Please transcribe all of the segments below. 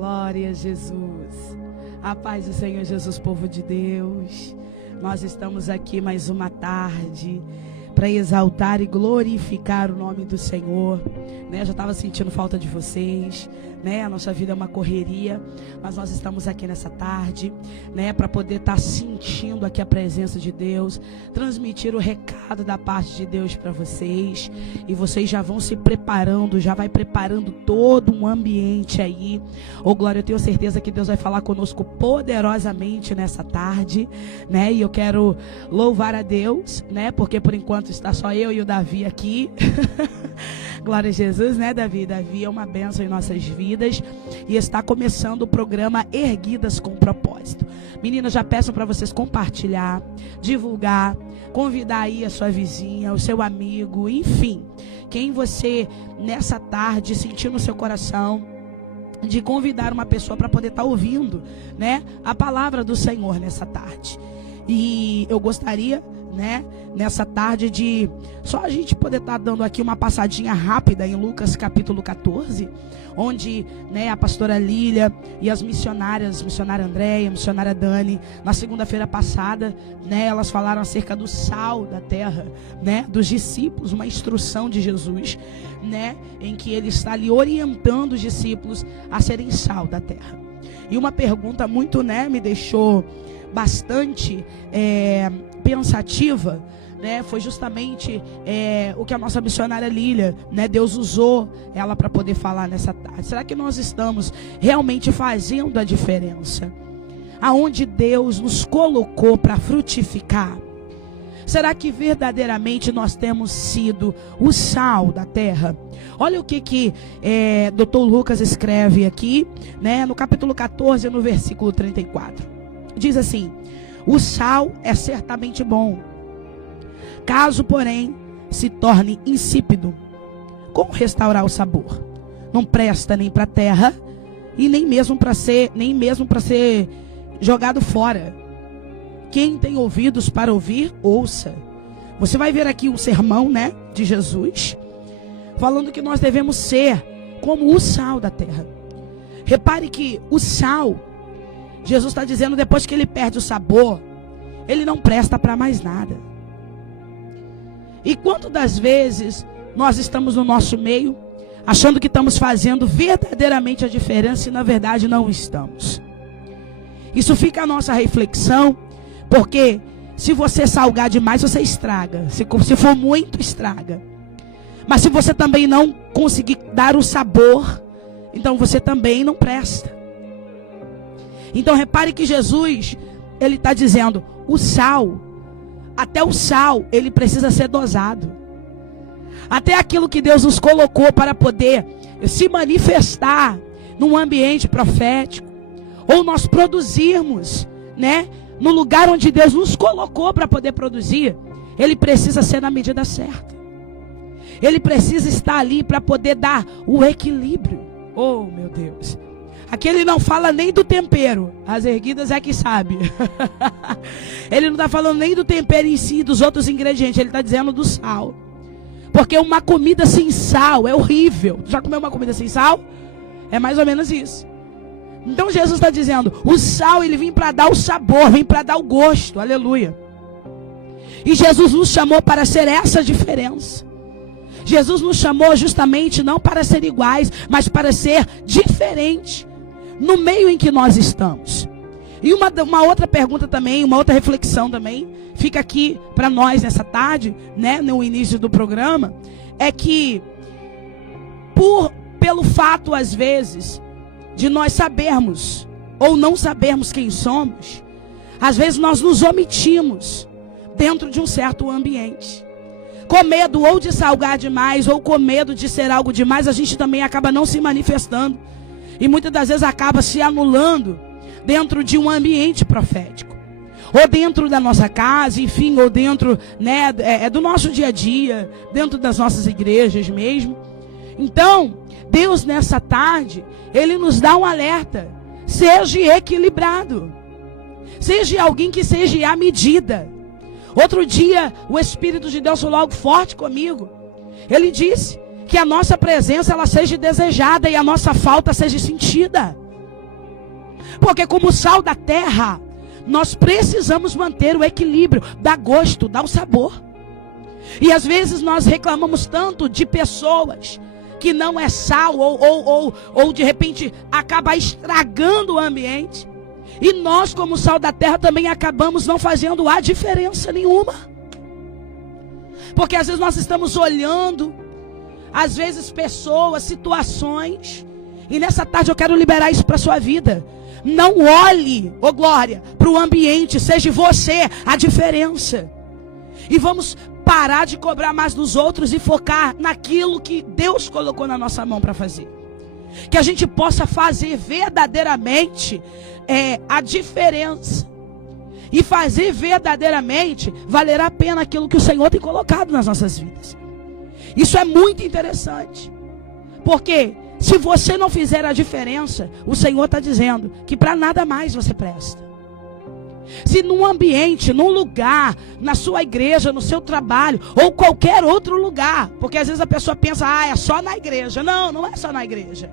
Glória a Jesus. A paz do Senhor Jesus, povo de Deus. Nós estamos aqui mais uma tarde para exaltar e glorificar o nome do Senhor, né? Eu já estava sentindo falta de vocês, né? A nossa vida é uma correria, mas nós estamos aqui nessa tarde, né? Para poder estar sentindo aqui a presença de Deus, transmitir o recado da parte de Deus para vocês, e vocês já vão se preparando, já vai preparando todo um ambiente aí. Ô glória, eu tenho certeza que Deus vai falar conosco poderosamente nessa tarde, né? E eu quero louvar a Deus, né? Porque por enquanto está só eu e o Davi aqui. Glória a Jesus, né, Davi? Davi é uma bênção em nossas vidas. E está começando o programa Erguidas com Propósito. Meninas, já peço para vocês compartilhar, divulgar, convidar aí a sua vizinha, o seu amigo, enfim, quem você nessa tarde sentir no seu coração de convidar uma pessoa para poder estar ouvindo, né, a palavra do Senhor nessa tarde. E eu gostaria, né, nessa tarde de só a gente poder estar dando aqui uma passadinha rápida em Lucas capítulo 14, onde, né, a pastora Lília e as missionárias, missionária Andréia, missionária Dani, na segunda-feira passada, né, elas falaram acerca do sal da terra, né, dos discípulos, uma instrução de Jesus, né, em que ele está ali orientando os discípulos a serem sal da terra. E uma pergunta muito, né, me deixou bastante pensativa, né, foi justamente o que a nossa missionária Lília, né, Deus usou ela para poder falar nessa tarde. Será que nós estamos realmente fazendo a diferença aonde Deus nos colocou para frutificar? Será que verdadeiramente nós temos sido o sal da terra? Olha o que Dr. Lucas escreve aqui, né, no capítulo 14, no versículo 34. Diz assim: o sal é certamente bom, caso porém se torne insípido, como restaurar o sabor? Não presta nem para a terra e nem mesmo para ser jogado fora. Quem tem ouvidos para ouvir, ouça. Você vai ver aqui um sermão, né, de Jesus, falando que nós devemos ser como o sal da terra. Repare que o sal, Jesus está dizendo, depois que ele perde o sabor, ele não presta para mais nada. E quantas das vezes nós estamos no nosso meio, achando que estamos fazendo verdadeiramente a diferença e na verdade não estamos. Isso fica a nossa reflexão, porque se você salgar demais, você estraga. Se for muito, estraga. Mas se você também não conseguir dar o sabor, então você também não presta. Então repare que Jesus, ele está dizendo, o sal, até o sal, ele precisa ser dosado. Até aquilo que Deus nos colocou para poder se manifestar num ambiente profético, ou nós produzirmos, né, no lugar onde Deus nos colocou para poder produzir, ele precisa ser na medida certa. Ele precisa estar ali para poder dar o equilíbrio. Oh, meu Deus. Aqui ele não fala nem do tempero. As erguidas é que sabe. Ele não está falando nem do tempero em si, dos outros ingredientes. Ele está dizendo do sal. Porque uma comida sem sal é horrível. Já comeu uma comida sem sal? É mais ou menos isso. Então Jesus está dizendo, o sal ele vem para dar o sabor, vem para dar o gosto. Aleluia. E Jesus nos chamou para ser essa diferença. Jesus nos chamou justamente não para ser iguais, mas para ser diferente no meio em que nós estamos. E uma outra pergunta também, uma outra reflexão também, fica aqui para nós nessa tarde, né, no início do programa, é que pelo fato às vezes de nós sabermos ou não sabermos quem somos, às vezes nós nos omitimos dentro de um certo ambiente. Com medo ou de salgar demais, ou com medo de ser algo demais, a gente também acaba não se manifestando. E muitas das vezes acaba se anulando dentro de um ambiente profético. Ou dentro da nossa casa, enfim, ou dentro, né, do nosso dia a dia, dentro das nossas igrejas mesmo. Então, Deus nessa tarde, ele nos dá um alerta. Seja equilibrado. Seja alguém que seja à medida. Outro dia, o Espírito de Deus falou algo forte comigo. Ele disse que a nossa presença ela seja desejada e a nossa falta seja sentida. Porque como sal da terra, nós precisamos manter o equilíbrio, dar gosto, dar o sabor. E às vezes nós reclamamos tanto de pessoas que não é sal, ou de repente acaba estragando o ambiente. E nós, como sal da terra, também acabamos não fazendo a diferença nenhuma. Porque às vezes nós estamos olhando, às vezes pessoas, situações, e nessa tarde eu quero liberar isso para a sua vida. Não olhe, ô glória, para o ambiente, seja você a diferença. E vamos parar de cobrar mais dos outros e focar naquilo que Deus colocou na nossa mão para fazer. Que a gente possa fazer verdadeiramente a diferença. E fazer verdadeiramente valer a pena aquilo que o Senhor tem colocado nas nossas vidas. Isso é muito interessante. Porque se você não fizer a diferença, o Senhor está dizendo que para nada mais você presta. Se num ambiente, num lugar, na sua igreja, no seu trabalho, ou qualquer outro lugar, porque às vezes a pessoa pensa, é só na igreja. Não, não é só na igreja.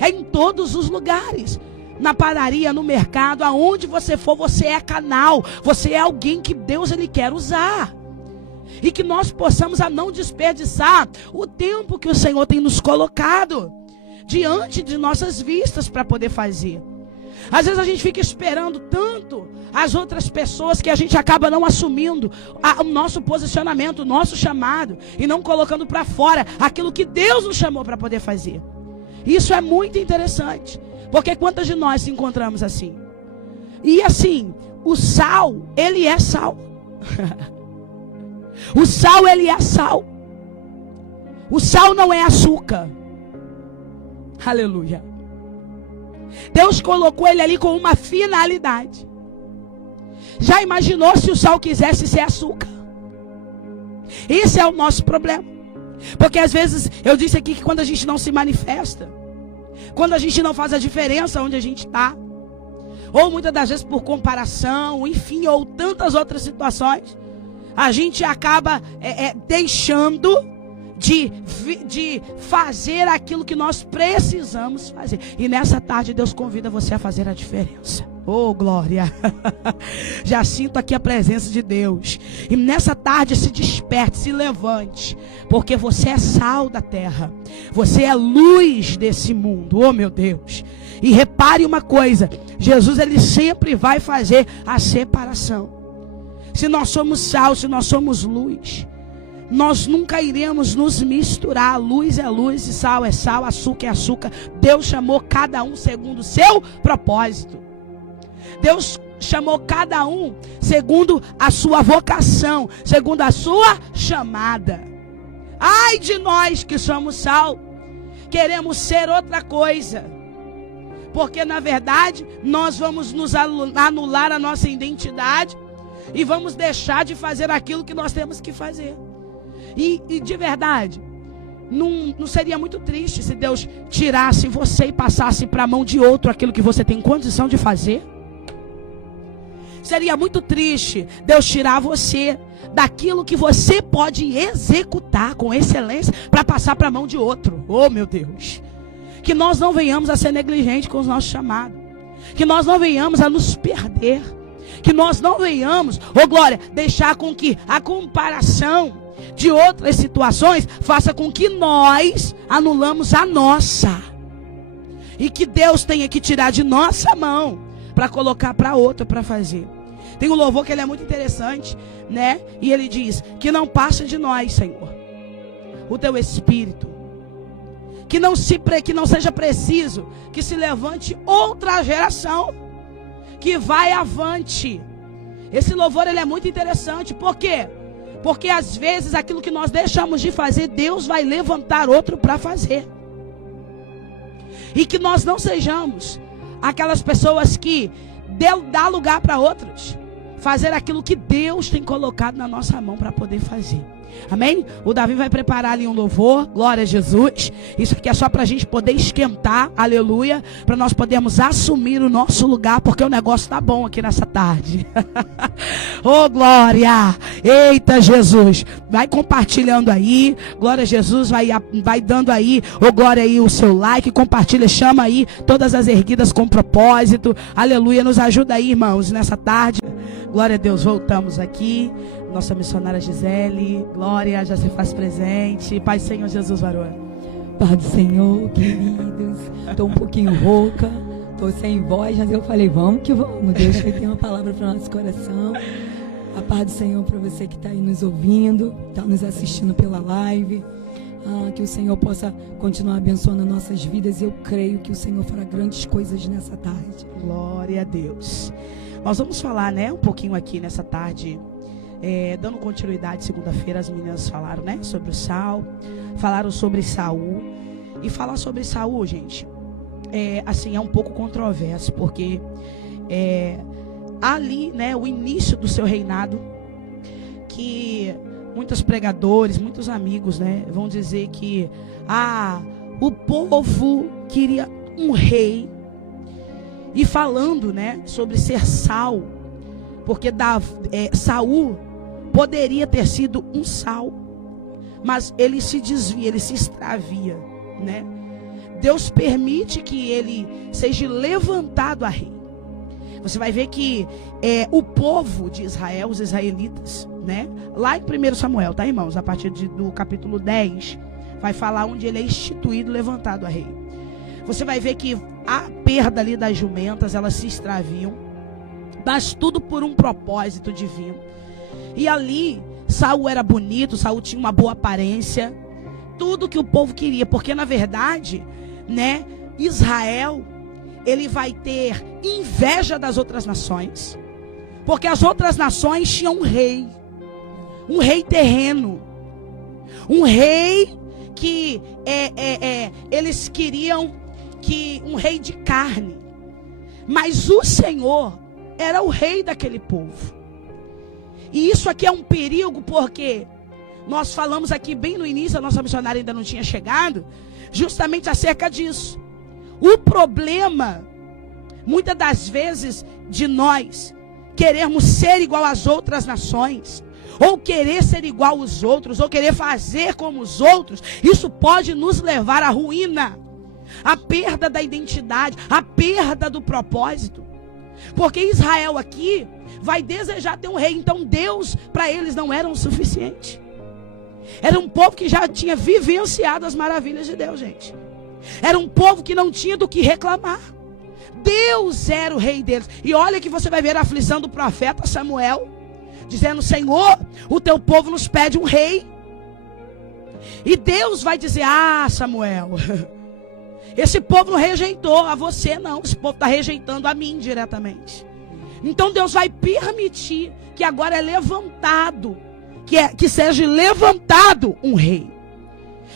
É em todos os lugares. Na padaria, no mercado, aonde você for, você é canal. Você é alguém que Deus ele quer usar. E que nós possamos não desperdiçar o tempo que o Senhor tem nos colocado diante de nossas vistas para poder fazer. Às vezes a gente fica esperando tanto as outras pessoas que a gente acaba não assumindo o nosso posicionamento, o nosso chamado, e não colocando para fora aquilo que Deus nos chamou para poder fazer. Isso é muito interessante, porque quantas de nós se encontramos assim? E assim, o sal, ele é sal. O sal, ele é sal. O sal não é açúcar. Aleluia. Deus colocou ele ali com uma finalidade. Já imaginou se o sal quisesse ser açúcar? Esse é o nosso problema. Porque às vezes, eu disse aqui que quando a gente não se manifesta, quando a gente não faz a diferença onde a gente está, ou muitas das vezes por comparação, enfim, ou tantas outras situações, a gente acaba deixando de fazer aquilo que nós precisamos fazer. E nessa tarde Deus convida você a fazer a diferença. Oh, glória. Já sinto aqui a presença de Deus. E nessa tarde se desperte, se levante, porque você é sal da terra. Você é luz desse mundo. Oh, meu Deus. E repare uma coisa, Jesus ele sempre vai fazer a separação. Se nós somos sal, se nós somos luz, nós nunca iremos nos misturar. Luz é luz e sal é sal, açúcar é açúcar. Deus chamou cada um segundo o seu propósito. Deus chamou cada um segundo a sua vocação, segundo a sua chamada. Ai de nós que somos sal, queremos ser outra coisa. Porque na verdade nós vamos nos anular a nossa identidade e vamos deixar de fazer aquilo que nós temos que fazer. E de verdade, não seria muito triste se Deus tirasse você e passasse para a mão de outro aquilo que você tem condição de fazer? Seria muito triste Deus tirar você daquilo que você pode executar com excelência para passar para a mão de outro. Oh, meu Deus! Que nós não venhamos a ser negligentes com os nossos chamados. Que nós não venhamos a nos perder. Que nós não venhamos, oh glória, deixar com que a comparação de outras situações faça com que nós anulamos a nossa. E que Deus tenha que tirar de nossa mão para colocar para outro para fazer. Tem um louvor que ele é muito interessante, né? E ele diz, que não passa de nós, Senhor, o teu Espírito. Que não seja preciso que se levante outra geração que vai avante. Esse louvor ele é muito interessante. Por quê? Porque às vezes aquilo que nós deixamos de fazer, Deus vai levantar outro para fazer. E que nós não sejamos aquelas pessoas que dá lugar para outros fazer aquilo que Deus tem colocado na nossa mão para poder fazer. Amém? O Davi vai preparar ali um louvor, glória a Jesus. Isso aqui é só para a gente poder esquentar, aleluia, para nós podermos assumir o nosso lugar, porque o negócio tá bom aqui nessa tarde. Oh, glória! Eita, Jesus! Vai compartilhando aí, glória a Jesus, vai dando aí, oh, glória aí, o seu like, compartilha, chama aí todas as erguidas com propósito, aleluia, nos ajuda aí, irmãos, nessa tarde. Glória a Deus, voltamos aqui. Nossa missionária Gisele, glória, já se faz presente. Pai do Senhor Jesus, varão. Pai do Senhor, queridos. Estou um pouquinho rouca, estou sem voz, mas eu falei, vamos que vamos. Deus vai ter uma palavra para o nosso coração. A paz do Senhor para você que está aí nos ouvindo, está nos assistindo pela live. Que o Senhor possa continuar abençoando as nossas vidas. Eu creio que o Senhor fará grandes coisas nessa tarde. Glória a Deus. Nós vamos falar, né, um pouquinho aqui nessa tarde, dando continuidade. Segunda-feira as meninas falaram, né, sobre o Saul, falaram sobre Saul. E falar sobre Saul, gente, assim, é um pouco controverso, porque ali, né, o início do seu reinado, que muitos pregadores, muitos amigos, né, vão dizer que o povo queria um rei. E falando, né, sobre ser Saul, porque Saul poderia ter sido um Saul, mas ele se desvia, ele se extravia, né? Deus permite que ele seja levantado a rei. Você vai ver que o povo de Israel, os israelitas, né, lá em 1 Samuel, tá, irmãos? A partir do capítulo 10, vai falar onde ele é instituído, levantado a rei. Você vai ver que a perda ali das jumentas, elas se extraviam, mas tudo por um propósito divino. E ali, Saul era bonito, Saul tinha uma boa aparência, tudo que o povo queria, porque na verdade, né, Israel, ele vai ter inveja das outras nações, porque as outras nações tinham um rei terreno, um rei que eles queriam um rei de carne, mas o Senhor era o rei daquele povo. E isso aqui é um perigo, porque nós falamos aqui bem no início, a nossa missionária ainda não tinha chegado, justamente acerca disso. O problema, muitas das vezes, de nós querermos ser igual às outras nações, ou querer ser igual aos outros, ou querer fazer como os outros, isso pode nos levar à ruína, à perda da identidade, à perda do propósito. Porque Israel aqui vai desejar ter um rei. Então Deus para eles não era o suficiente. Era um povo que já tinha vivenciado as maravilhas de Deus, gente. Era um povo que não tinha do que reclamar. Deus era o rei deles. E olha que você vai ver a aflição do profeta Samuel, dizendo: Senhor, o teu povo nos pede um rei. E Deus vai dizer: Samuel, esse povo não rejeitou a você, não. Esse povo está rejeitando a mim diretamente. Então Deus vai permitir que agora é levantado, que seja levantado um rei.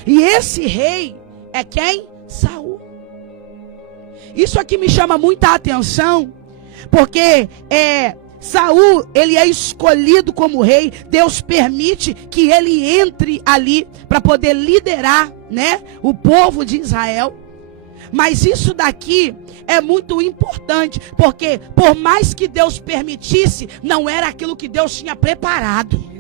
E esse rei é quem? Saul. Isso aqui me chama muita atenção, porque Saul, ele é escolhido como rei. Deus permite que ele entre ali para poder liderar, né, o povo de Israel. Mas isso daqui é muito importante, porque por mais que Deus permitisse, não era aquilo que Deus tinha preparado.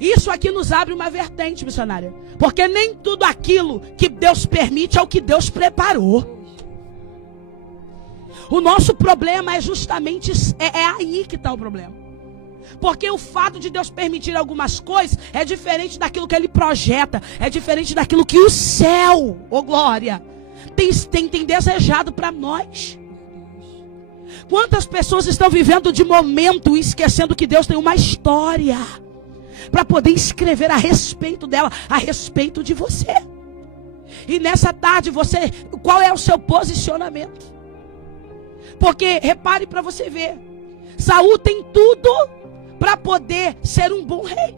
Isso aqui nos abre uma vertente, missionária, porque nem tudo aquilo que Deus permite é o que Deus preparou. O nosso problema é justamente aí que está o problema. Porque o fato de Deus permitir algumas coisas é diferente daquilo que Ele projeta, é diferente daquilo que o céu, ô glória, tem desejado para nós. Quantas pessoas estão vivendo de momento e esquecendo que Deus tem uma história para poder escrever a respeito dela, a respeito de você. E nessa tarde qual é o seu posicionamento? Porque repare para você ver, Saul tem tudo para poder ser um bom rei,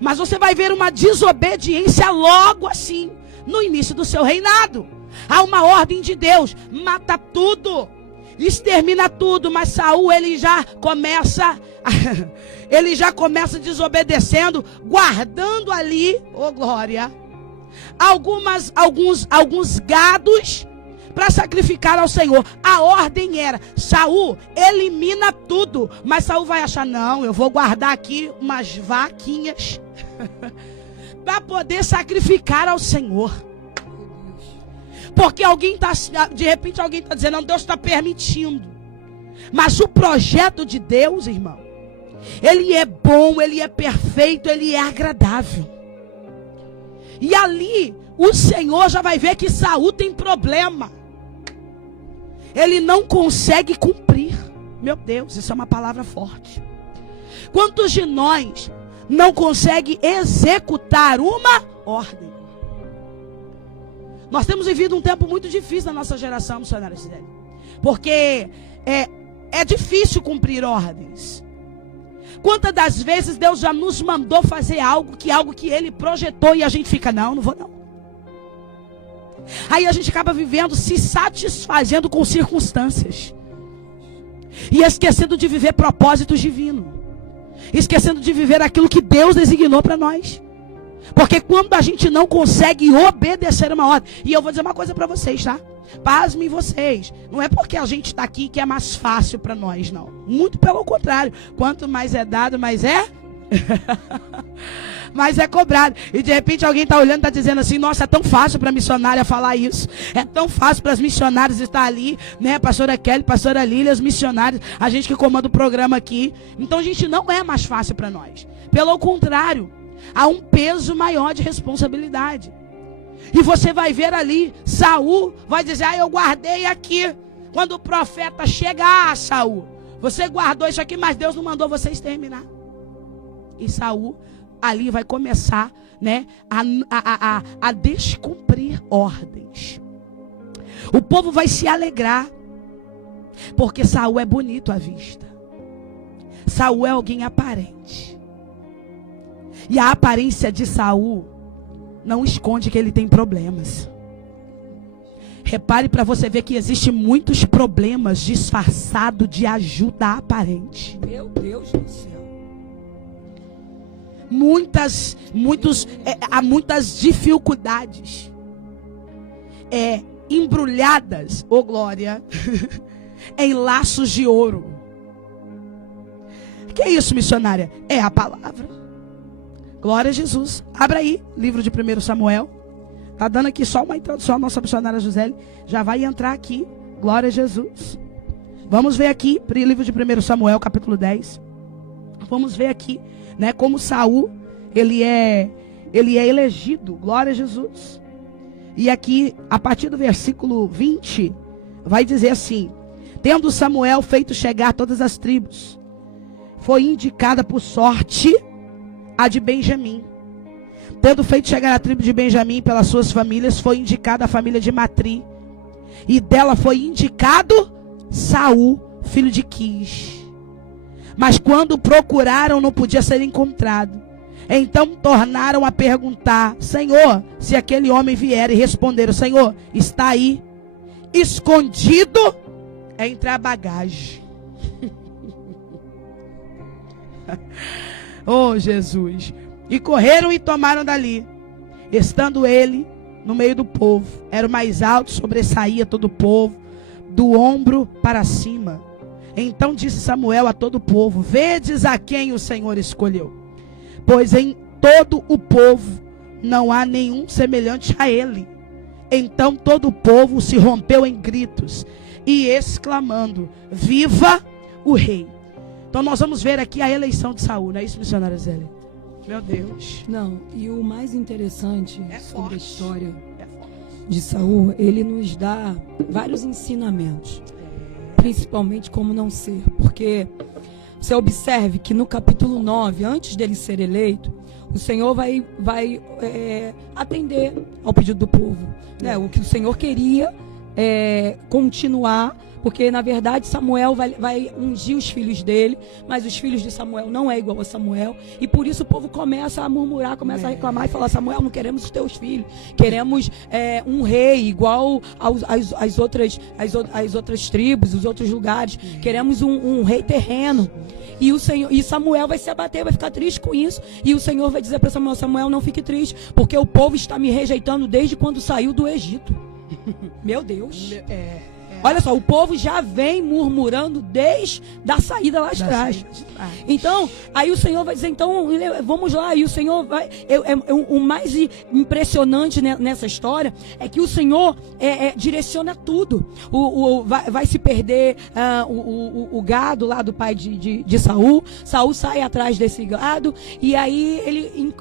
mas você vai ver uma desobediência logo assim, no início do seu reinado. Há uma ordem de Deus: mata tudo. extermina tudo, mas Saul ele já começa desobedecendo, guardando ali, oh glória, alguns gados para sacrificar ao Senhor. A ordem era: Saul, elimina tudo. Mas Saul vai achar: não, eu vou guardar aqui umas vaquinhas para poder sacrificar ao Senhor. Porque de repente alguém está dizendo: não, Deus está permitindo. Mas o projeto de Deus, irmão, ele é bom, ele é perfeito, ele é agradável. E ali o Senhor já vai ver que Saul tem problema. Ele não consegue cumprir. Meu Deus, isso é uma palavra forte. Quantos de nós não conseguem executar uma ordem? Nós temos vivido um tempo muito difícil na nossa geração, missionária Gisele. Porque é difícil cumprir ordens. Quantas das vezes Deus já nos mandou fazer algo que Ele projetou e a gente fica: não vou não. Aí a gente acaba vivendo, se satisfazendo com circunstâncias. E esquecendo de viver propósitos divinos. Esquecendo de viver aquilo que Deus designou para nós. Porque quando a gente não consegue obedecer uma ordem. E eu vou dizer uma coisa para vocês, tá? Pasmem vocês. Não é porque a gente está aqui que é mais fácil para nós, não. Muito pelo contrário. Quanto mais é dado, mais é... mas é cobrado. E de repente alguém está olhando e está dizendo assim: nossa, é tão fácil para a missionária falar isso. É tão fácil para as missionárias estar ali, né? Pastora Kelly, pastora Lília, as missionárias, a gente que comanda o programa aqui. Então, gente, não é mais fácil para nós. Pelo contrário, há um peso maior de responsabilidade. E você vai ver ali, Saul vai dizer: eu guardei aqui. Quando o profeta chega: Saul, você guardou isso aqui, mas Deus não mandou você exterminar. E Saul ali vai começar, né, a descumprir ordens. O povo vai se alegrar, porque Saul é bonito à vista. Saul é alguém aparente. E a aparência de Saul não esconde que ele tem problemas. Repare para você ver que existem muitos problemas disfarçados de ajuda aparente. Meu Deus do céu. Há muitas dificuldades embrulhadas, oh glória, em laços de ouro. Que é isso, missionária? É a palavra. Glória a Jesus. Abra aí, livro de 1 Samuel. Está dando aqui só uma introdução. A nossa missionária Gisele já vai entrar aqui. Glória a Jesus. Vamos ver aqui, livro de 1 Samuel, capítulo 10. Vamos ver aqui, né, como Saul, ele é elegido. Glória a Jesus. E aqui, a partir do versículo 20, vai dizer assim: tendo Samuel feito chegar todas as tribos, foi indicada por sorte a de Benjamim. Tendo feito chegar a tribo de Benjamim pelas suas famílias, foi indicada a família de Matri. E dela foi indicado Saul, filho de Quis. Mas quando procuraram, não podia ser encontrado. Então tornaram a perguntar: Senhor, se aquele homem vier. E responderam: Senhor, está aí, escondido entre a bagagem. Oh, Jesus. E correram e tomaram dali, estando ele no meio do povo. Era o mais alto, sobressaía todo o povo, do ombro para cima. Então disse Samuel a todo o povo: vedes a quem o Senhor escolheu, pois em todo o povo não há nenhum semelhante a ele. Então todo o povo se rompeu em gritos e exclamando: viva o rei. Então nós vamos ver aqui a eleição de Saul, não é isso, missionária Zélia? Meu Deus. Não, e o mais interessante sobre a história de Saul, ele nos dá vários ensinamentos. Principalmente como não ser. Porque você observe que no capítulo 9, antes dele ser eleito, o Senhor vai atender ao pedido do povo. Né? O que o Senhor queria continuar, porque na verdade Samuel vai ungir os filhos dele, mas os filhos de Samuel não é igual a Samuel, e por isso o povo começa a murmurar, começa a reclamar e falar: Samuel, não queremos os teus filhos, queremos um rei igual às outras tribos, os outros lugares, queremos um rei terreno. E Samuel vai se abater, vai ficar triste com isso, e o Senhor vai dizer para Samuel: Samuel, não fique triste, porque o povo está me rejeitando desde quando saiu do Egito. Meu Deus. Olha só, o povo já vem murmurando desde a saída lá atrás. Então, aí o Senhor vai dizer: então, vamos lá. E o Senhor vai... o mais impressionante nessa história é que o Senhor direciona tudo. Vai se perder o gado lá do pai de Saul. Saul sai atrás desse gado. E aí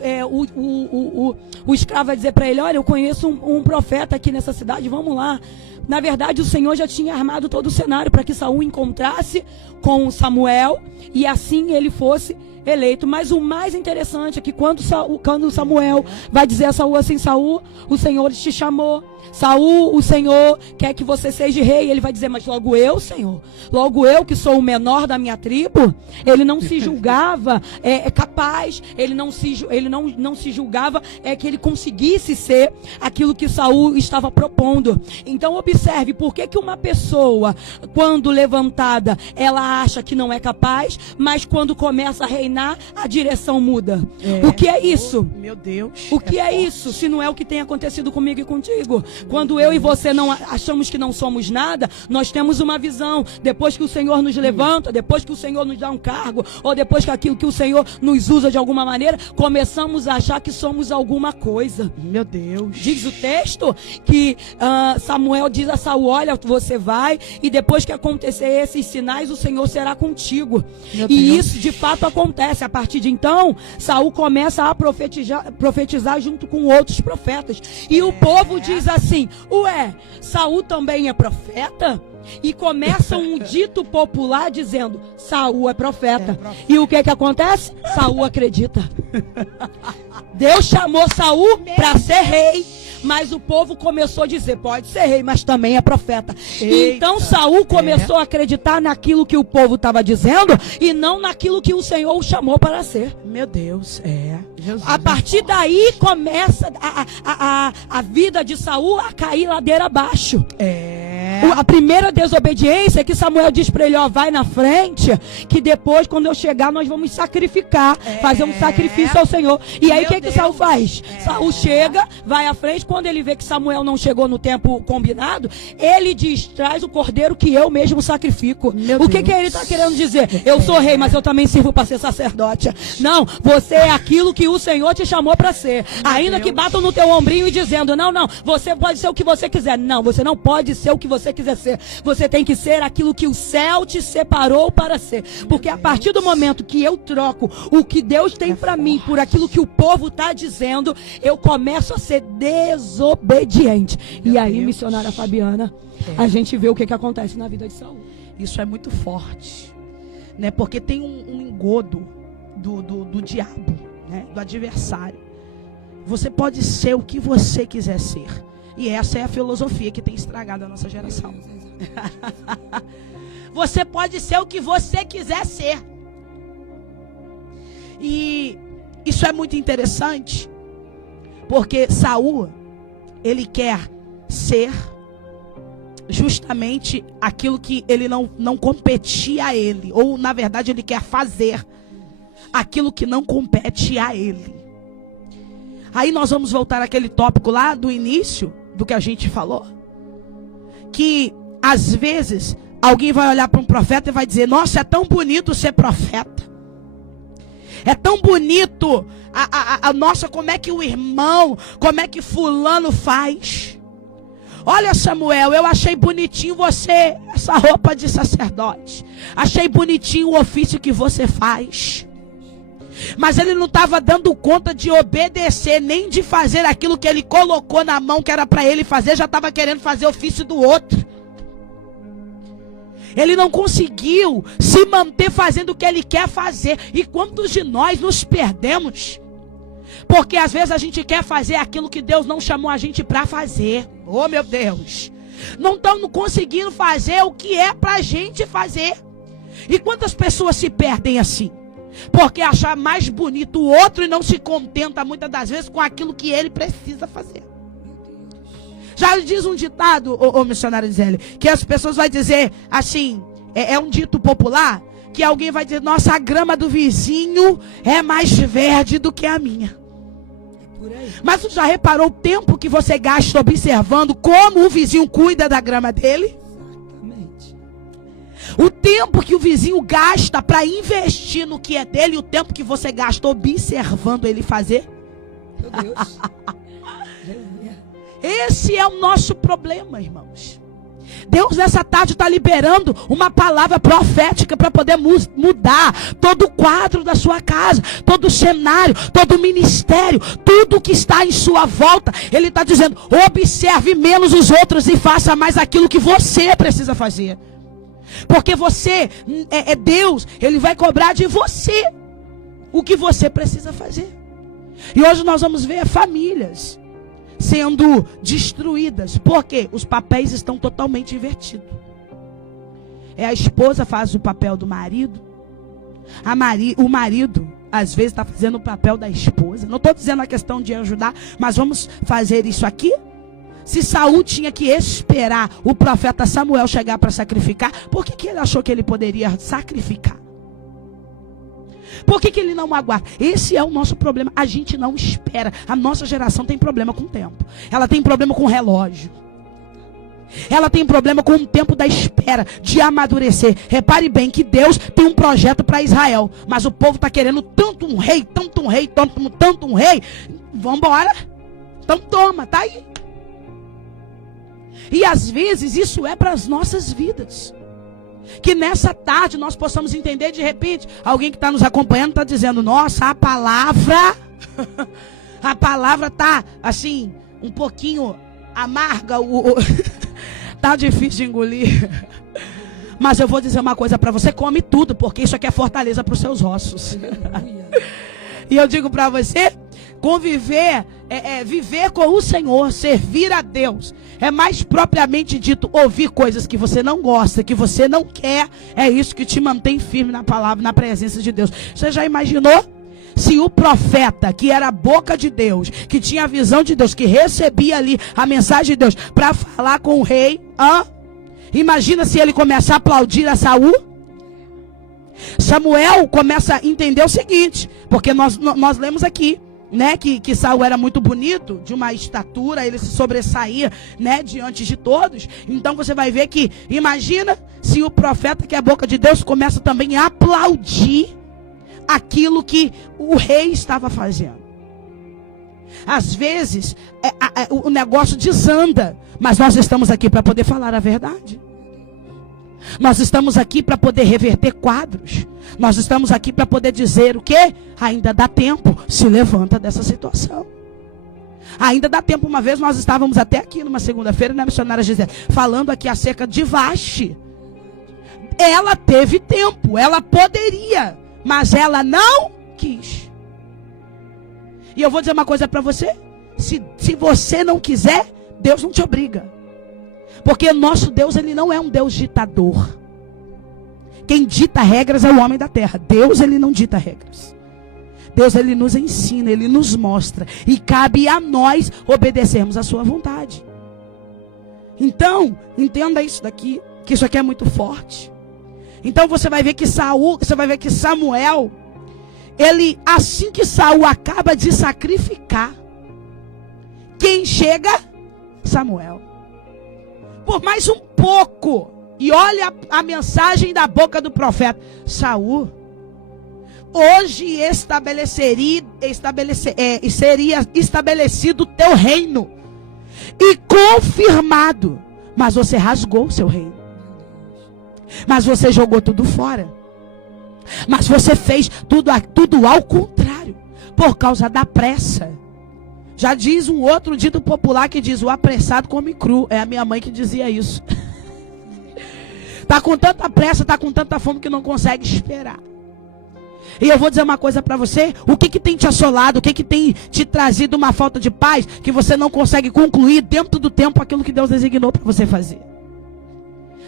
o escravo vai dizer para ele: olha, eu conheço um profeta aqui nessa cidade, vamos lá. Na verdade, o Senhor já tinha armado todo o cenário para que Saul encontrasse com Samuel e assim ele fosse eleito. Mas o mais interessante é que quando Samuel vai dizer a Saul assim: Saul, o Senhor te chamou. Saul, o Senhor quer que você seja rei. Ele vai dizer: mas logo eu, Senhor, logo eu que sou o menor da minha tribo. Ele não se julgava capaz, ele não se julgava que ele conseguisse ser aquilo que Saul estava propondo. Então observe, por que uma pessoa, quando levantada, ela acha que não é capaz, mas quando começa a reinar, a direção muda. O que é isso? Meu Deus. O que é isso, se não é o que tem acontecido comigo e contigo? Quando eu e você não achamos que não somos nada, nós temos uma visão. Depois que o Senhor nos levanta, depois que o Senhor nos dá um cargo, ou depois que aquilo que o Senhor nos usa de alguma maneira, começamos a achar que somos alguma coisa. Meu Deus. Diz o texto que Samuel diz a Saul: olha, você vai, e depois que acontecer esses sinais, o Senhor será contigo. E isso de fato acontece. A partir de então, Saul começa a profetizar junto com outros profetas. E o povo diz assim: ué, Saul também é profeta? E começa um dito popular dizendo: Saul é profeta. E o que acontece? Saul acredita. Deus chamou Saul para ser rei, mas o povo começou a dizer: pode ser rei, mas também é profeta. Então Saul começou a acreditar naquilo que o povo estava dizendo e não naquilo que o Senhor o chamou para ser. Meu Deus, Jesus, a partir daí começa a vida de Saul a cair ladeira abaixo. A primeira desobediência é que Samuel diz para ele: ó, vai na frente, que depois, quando eu chegar, nós vamos sacrificar, fazer um sacrifício ao Senhor. E aí o que Saul faz? Saul chega, vai à frente. Quando ele vê que Samuel não chegou no tempo combinado, ele diz: traz o cordeiro que eu mesmo sacrifico. O que ele está querendo dizer? Eu sou rei, mas eu também sirvo para ser sacerdote. Não, você é aquilo que o Senhor te chamou para ser. Ainda que batam no teu ombrinho e dizendo: não, você pode ser o que você quiser. Não, você não pode ser o que você quiser ser. Você tem que ser aquilo que o céu te separou para ser. Porque a partir do momento que eu troco o que Deus tem para mim por aquilo que o povo está dizendo, eu começo a ser desobediente. E aí, missionária Fabiana, a gente vê o que acontece na vida de Saul. Isso é muito forte, né? Porque tem um engodo do diabo, né? Do adversário. Você pode ser o que você quiser ser. E essa é a filosofia que tem estragado a nossa geração. Você pode ser o que você quiser ser. E isso é muito interessante, porque Saul, ele quer ser justamente aquilo que ele não competia a ele. Ou, na verdade, ele quer fazer aquilo que não compete a ele. Aí nós vamos voltar àquele tópico lá do início, do que a gente falou. Que, às vezes, alguém vai olhar para um profeta e vai dizer: nossa, é tão bonito ser profeta. É tão bonito, nossa, como é que o irmão, como é que fulano faz. Olha, Samuel, eu achei bonitinho você, essa roupa de sacerdote. Achei bonitinho o ofício que você faz. Mas ele não estava dando conta de obedecer, nem de fazer aquilo que ele colocou na mão, que era para ele fazer. Já estava querendo fazer ofício do outro. Ele não conseguiu se manter fazendo o que ele quer fazer. E quantos de nós nos perdemos? Porque às vezes a gente quer fazer aquilo que Deus não chamou a gente para fazer. Oh, meu Deus! Não estamos conseguindo fazer o que é pra gente fazer. E quantas pessoas se perdem assim? Porque achar mais bonito o outro e não se contenta muitas das vezes com aquilo que ele precisa fazer. Já diz um ditado, ô missionário Zélio, que as pessoas vão dizer assim, é um dito popular, que alguém vai dizer, nossa, a grama do vizinho é mais verde do que a minha. Mas você já reparou o tempo que você gasta observando como o vizinho cuida da grama dele? Exatamente. O tempo que o vizinho gasta para investir no que é dele e o tempo que você gasta observando ele fazer? Meu Deus. Esse é o nosso problema, irmãos. Deus nessa tarde está liberando uma palavra profética para poder mudar todo o quadro da sua casa, todo o cenário, todo o ministério, tudo que está em sua volta. Ele está dizendo, observe menos os outros e faça mais aquilo que você precisa fazer. Porque você é Deus, Ele vai cobrar de você o que você precisa fazer. E hoje nós vamos ver famílias sendo destruídas, porque os papéis estão totalmente invertidos. A esposa faz o papel do marido, o marido às vezes está fazendo o papel da esposa. Não estou dizendo a questão de ajudar, mas vamos fazer isso aqui. Se Saul tinha que esperar o profeta Samuel chegar para sacrificar, por que ele achou que ele poderia sacrificar? Por que ele não aguarda? Esse é o nosso problema. A gente não espera. A nossa geração tem problema com o tempo. Ela tem problema com o relógio. Ela tem problema com o tempo da espera, de amadurecer. Repare bem que Deus tem um projeto para Israel. Mas o povo está querendo tanto um rei, tanto um rei, tanto um rei. Vamos embora. Então toma, tá aí. E às vezes isso é para as nossas vidas. Que nessa tarde nós possamos entender, de repente, alguém que está nos acompanhando está dizendo, nossa, a palavra está assim, um pouquinho amarga, tá difícil de engolir. Mas eu vou dizer uma coisa para você, come tudo, porque isso aqui é fortaleza para os seus ossos. E eu digo para você, conviver, viver com o Senhor, servir a Deus, é mais propriamente dito ouvir coisas que você não gosta, que você não quer. É isso que te mantém firme na palavra, na presença de Deus. Você já imaginou? Se o profeta, que era a boca de Deus, que tinha a visão de Deus, que recebia ali a mensagem de Deus para falar com o rei, imagina se ele começar a aplaudir a Saul. Samuel começa a entender o seguinte, porque nós lemos aqui, né, que Saul era muito bonito, de uma estatura, ele se sobressaía, né, diante de todos. Então você vai ver que, imagina se o profeta, que é a boca de Deus, começa também a aplaudir aquilo que o rei estava fazendo. Às vezes o negócio desanda, mas nós estamos aqui para poder falar a verdade. Nós estamos aqui para poder reverter quadros. Nós estamos aqui para poder dizer o quê? Ainda dá tempo, se levanta dessa situação. Ainda dá tempo. Uma vez nós estávamos até aqui numa segunda-feira, né, missionária Gisele, falando aqui acerca de Vaste. Ela teve tempo, ela poderia, mas ela não quis. E eu vou dizer uma coisa para você, se você não quiser, Deus não te obriga. Porque nosso Deus, ele não é um Deus ditador. Quem dita regras é o homem da terra. Deus, ele não dita regras. Deus, ele nos ensina, ele nos mostra. E cabe a nós obedecermos a sua vontade. Então, entenda isso daqui, que isso aqui é muito forte. Então você vai ver que Samuel, ele, assim que Saul acaba de sacrificar, quem chega? Samuel. Por mais um pouco. E olha a mensagem da boca do profeta. Saul, hoje seria estabelecido o teu reino e confirmado. Mas você rasgou o seu reino. Mas você jogou tudo fora. Mas você fez tudo ao contrário. Por causa da pressa. Já diz um outro dito popular que diz, o apressado come cru. É a minha mãe que dizia isso. Está com tanta pressa, está com tanta fome que não consegue esperar. E eu vou dizer uma coisa para você, o que tem te assolado, o que tem te trazido uma falta de paz, que você não consegue concluir dentro do tempo aquilo que Deus designou para você fazer.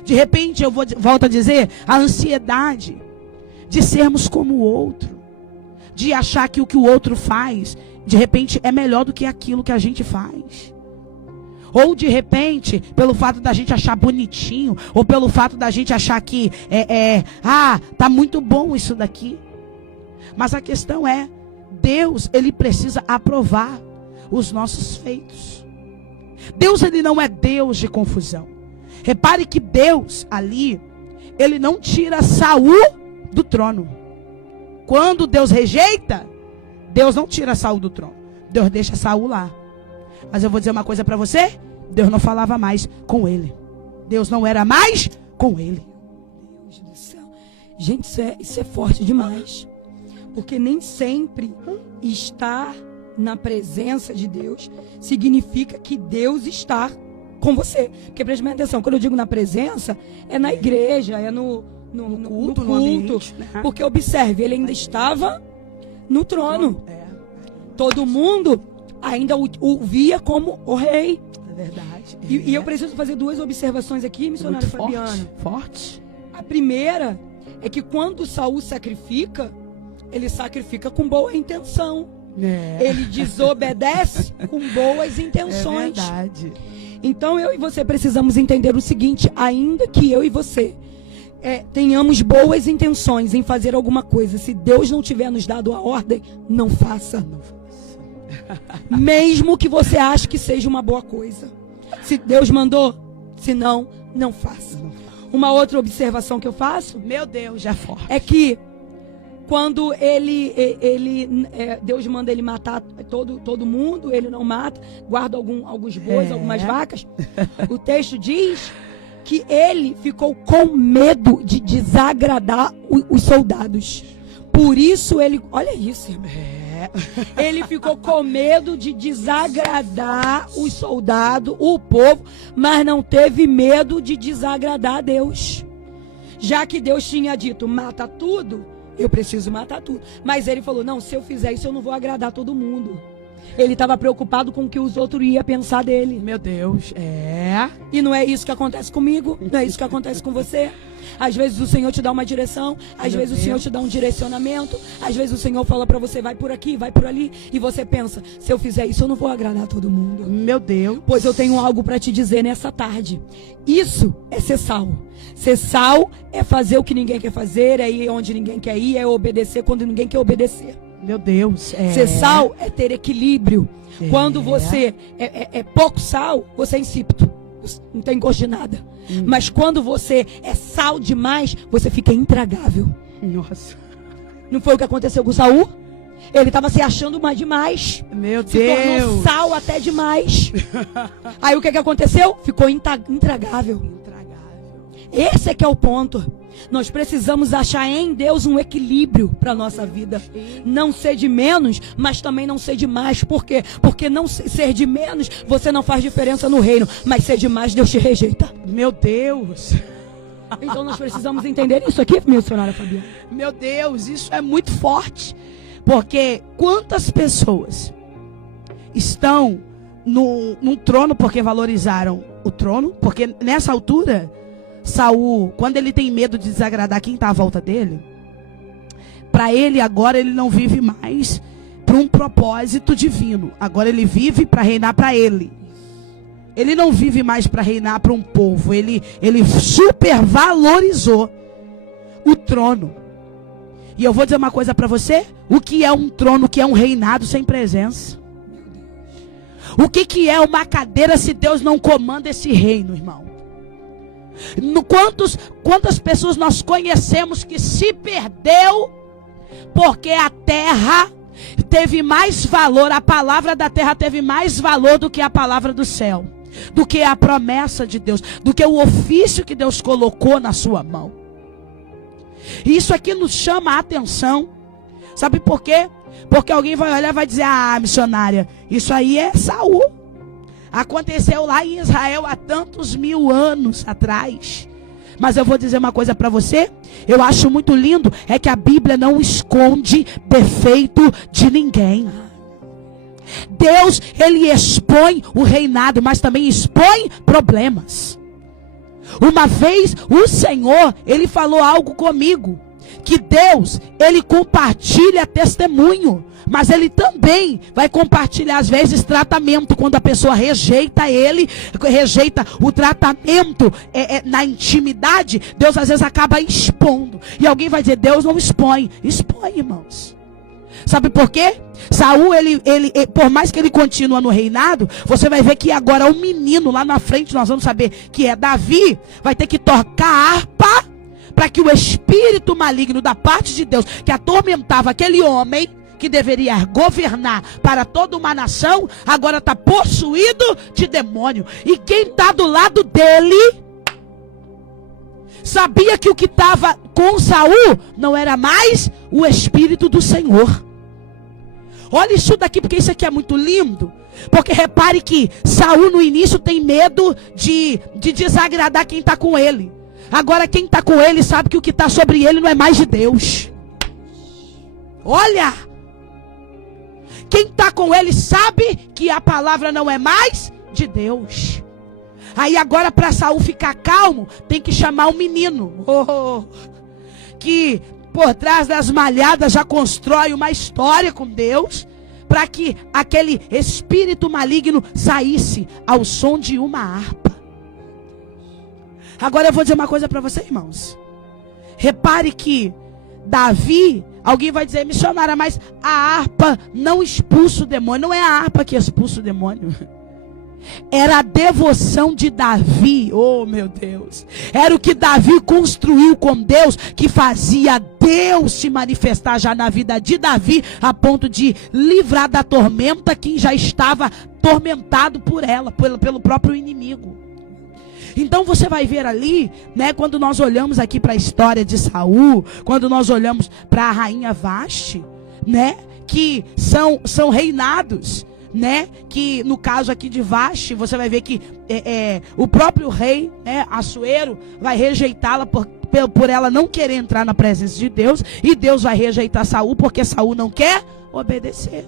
De repente, volto a dizer, a ansiedade de sermos como o outro, de achar que o outro faz, de repente é melhor do que aquilo que a gente faz. Ou de repente, pelo fato da gente achar bonitinho, ou pelo fato da gente achar que tá muito bom isso daqui. Mas a questão é, Deus, ele precisa aprovar os nossos feitos. Deus, ele não é Deus de confusão. Repare que Deus ali, ele não tira Saul do trono. Quando Deus rejeita, Deus não tira Saul do trono. Deus deixa Saul lá. Mas eu vou dizer uma coisa para você, Deus não falava mais com ele. Deus não era mais com ele. Deus do céu. Gente, isso é forte demais. Porque nem sempre estar na presença de Deus significa que Deus está com você. Porque preste bem atenção, quando eu digo na presença, é na igreja, é no culto. No ambiente, né? Porque observe, ele ainda estava no trono. Todo mundo ainda o via como o rei. É verdade. E eu preciso fazer duas observações aqui, missionário Fabiano. Forte. A primeira é que quando Saul sacrifica, ele sacrifica com boa intenção. Ele desobedece com boas intenções. É verdade. Então eu e você precisamos entender o seguinte, ainda que eu e você tenhamos boas intenções em fazer alguma coisa, se Deus não tiver nos dado a ordem, não faça. Mesmo que você ache que seja uma boa coisa. Se Deus mandou, se não, não faça. Uma outra observação que eu faço, meu Deus, já forte, é que quando Deus manda ele matar todo mundo, ele não mata, guarda alguns bois, algumas vacas. O texto diz que ele ficou com medo de desagradar os soldados. Por isso ele, olha isso, irmão. Ele ficou com medo de desagradar os soldados, o povo, mas não teve medo de desagradar a Deus. Já que Deus tinha dito, mata tudo, eu preciso matar tudo. Mas ele falou, não, se eu fizer isso eu não vou agradar todo mundo. Ele estava preocupado com o que os outros iam pensar dele. Meu Deus, E não é isso que acontece comigo, não é isso que acontece com você. Às vezes o Senhor te dá uma direção, às vezes o Senhor te dá um direcionamento, às vezes o Senhor fala para você, vai por aqui, vai por ali, e você pensa, se eu fizer isso eu não vou agradar todo mundo. Meu Deus. Pois eu tenho algo para te dizer nessa tarde. Isso é ser sal. Ser sal é fazer o que ninguém quer fazer, é ir onde ninguém quer ir, é obedecer quando ninguém quer obedecer. Meu Deus. Ser sal é ter equilíbrio. Quando você é pouco sal, você é insípido. Não tem gosto de nada. Mas quando você é sal demais, você fica intragável. Nossa. Não foi o que aconteceu com Saul? Ele estava se achando mais demais. Meu Deus. Se tornou sal até demais. Aí o que aconteceu? Ficou intragável. Esse é que é o ponto. Nós precisamos achar em Deus um equilíbrio para a nossa vida. Não ser de menos, mas também não ser de mais. Por quê? Porque não ser de menos, você não faz diferença no reino. Mas ser de mais, Deus te rejeita. Meu Deus. Então nós precisamos entender isso aqui, missionária Fabiana. Meu Deus, isso é muito forte. Porque quantas pessoas estão num trono porque valorizaram o trono? Porque nessa altura, Saul, quando ele tem medo de desagradar quem está à volta dele, para ele agora ele não vive mais para um propósito divino. Agora ele vive para reinar para ele. Ele não vive mais para reinar para um povo. Ele supervalorizou o trono. E eu vou dizer uma coisa para você. O que é um trono, o que é um reinado sem presença? O que é uma cadeira se Deus não comanda esse reino, irmão? Quantas pessoas nós conhecemos que se perdeu porque a terra teve mais valor, a palavra da terra teve mais valor do que a palavra do céu, do que a promessa de Deus, do que o ofício que Deus colocou na sua mão. E isso aqui nos chama a atenção. Sabe por quê? Porque alguém vai olhar e vai dizer, missionária, isso aí é Saul. Aconteceu lá em Israel há tantos mil anos atrás. Mas eu vou dizer uma coisa para você, eu acho muito lindo, é que a Bíblia não esconde defeito de ninguém. Deus, ele expõe o reinado, mas também expõe problemas. Uma vez o Senhor, ele falou algo comigo, que Deus, ele compartilha testemunho, mas ele também vai compartilhar às vezes tratamento, quando a pessoa rejeita ele, rejeita o tratamento na intimidade. Deus às vezes acaba expondo, e alguém vai dizer, Deus não expõe. Expõe, irmãos. Sabe por quê? Saul, ele, por mais que ele continue no reinado, você vai ver que agora o menino lá na frente, nós vamos saber que é Davi, vai ter que tocar a harpa, para que o espírito maligno da parte de Deus, que atormentava aquele homem, que deveria governar para toda uma nação, agora está possuído de demônio. E quem está do lado dele sabia que o que estava com Saul não era mais o Espírito do Senhor. Olha isso daqui, porque isso aqui é muito lindo. Porque repare que Saul no início tem medo de desagradar quem está com ele. Agora quem está com ele sabe que o que está sobre ele não é mais de Deus. Olha! Quem está com ele sabe que a palavra não é mais de Deus. Aí agora para Saul ficar calmo, tem que chamar o menino. Que por trás das malhadas já constrói uma história com Deus, para que aquele espírito maligno saísse ao som de uma harpa. Agora eu vou dizer uma coisa para você, irmãos. Repare que Davi, alguém vai dizer, missionária, mas a harpa não expulsa o demônio. Não é a harpa que expulsa o demônio. Era a devoção de Davi, oh meu Deus. Era o que Davi construiu com Deus, que fazia Deus se manifestar já na vida de Davi, a ponto de livrar da tormenta quem já estava tormentado por ela, pelo próprio inimigo. Então você vai ver ali, né, quando nós olhamos aqui para a história de Saul, quando nós olhamos para a rainha Vaste, né, que são reinados, né, que no caso aqui de Vaste, você vai ver que o próprio rei, né, Assuero, vai rejeitá-la por ela não querer entrar na presença de Deus, e Deus vai rejeitar Saul porque Saul não quer obedecer,